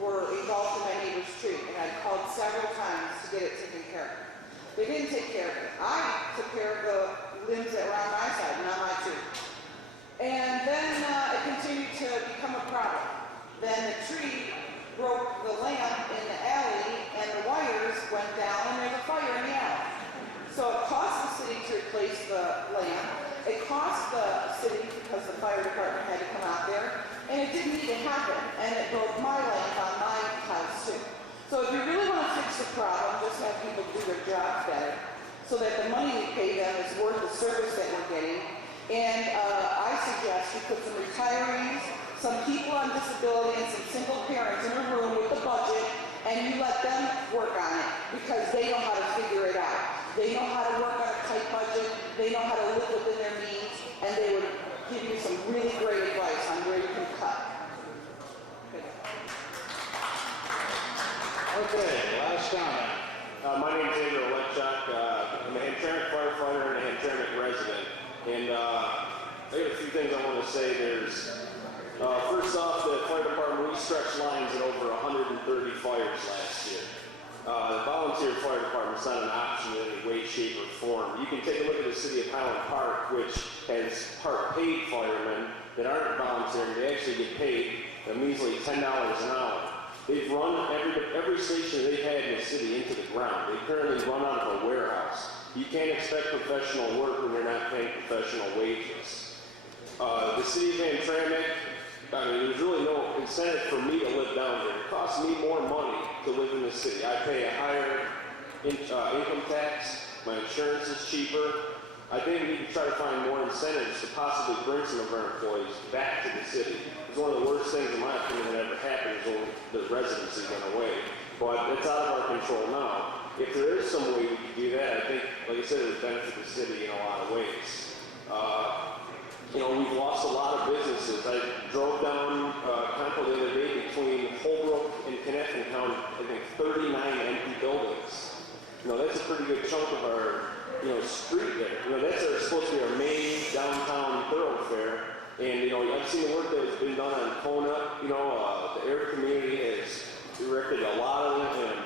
were involved in my neighbor's tree, and I called several times to get it taken care of. They didn't take care of it. I took care of the limbs that were on my side, not my tree. And then it continued to become a problem. Then the tree broke the lamp in the alley, and the wires went down, and there's a fire in the alley. So it cost the city to replace the lamp. It cost the city because the fire department had to come out there, and it didn't need to happen, and it broke my lamp on my house too. So if you really want to fix the problem, just have people do their jobs better, so that the money we pay them is worth the service that we're getting. And I suggest we put some retirees, some people on disability, and some single parents in a room with a budget, and you let them work on it, because they know how to figure it out. They know how to work on a tight budget, they know how to live within their means, and they would give you some really great advice on where you can cut. Okay, last comment. My name is Andrew Letchuk. I'm a Hamtramck firefighter and a Hamtramck resident. And I got a few things I want to say. First off, the fire department, we stretched lines at over 130 fires last year. The volunteer fire department is not an option in any way, shape, or form. You can take a look at the city of Highland Park, which has part-paid firemen that aren't volunteering. They actually get paid a measly $10 an hour. They've run every station they've had in the city into the ground. They currently run out of a warehouse. You can't expect professional work when you're not paying professional wages. The city of Hamtramck, there's really no incentive for me to live down here. It costs me more money to live in the city. I pay a higher income tax. My insurance is cheaper. I think we need to try to find more incentives to possibly bring some of our employees back to the city. It's one of the worst things, in my opinion, that ever happened is when the residency went away. But it's out of our control now. If there is some way we could do that, I think, like I said, it would benefit the city in a lot of ways. We've lost a lot of businesses. I drove down Campo the other day between Holbrook and Connecticut and counted, I think, 39 empty buildings. That's a pretty good chunk of our, street there. That's supposed to be our main downtown thoroughfare. And, I've seen the work that has been done on Kona. The Arab community has erected a lot of them, and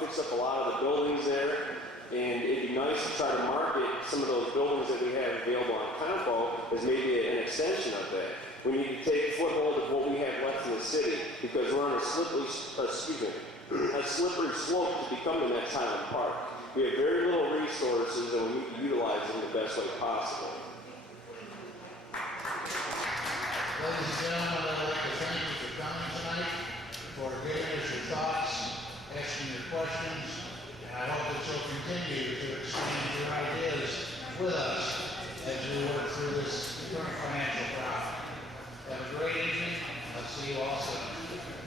fix up a lot of the buildings there. And it'd be nice to try to market some of those buildings that we have available on Campo as maybe an extension of that. We need to take foothold of what we have left in the city because we're on a slippery slope to becoming that Highland Park. We have very little resources and we need to utilize them the best way possible. Ladies and gentlemen, I'd like to thank you for coming tonight, for giving us your thoughts, asking your questions, and I hope that you'll continue to exchange your ideas with us as we work through this current financial problem. Have a great evening. I'll see you all soon.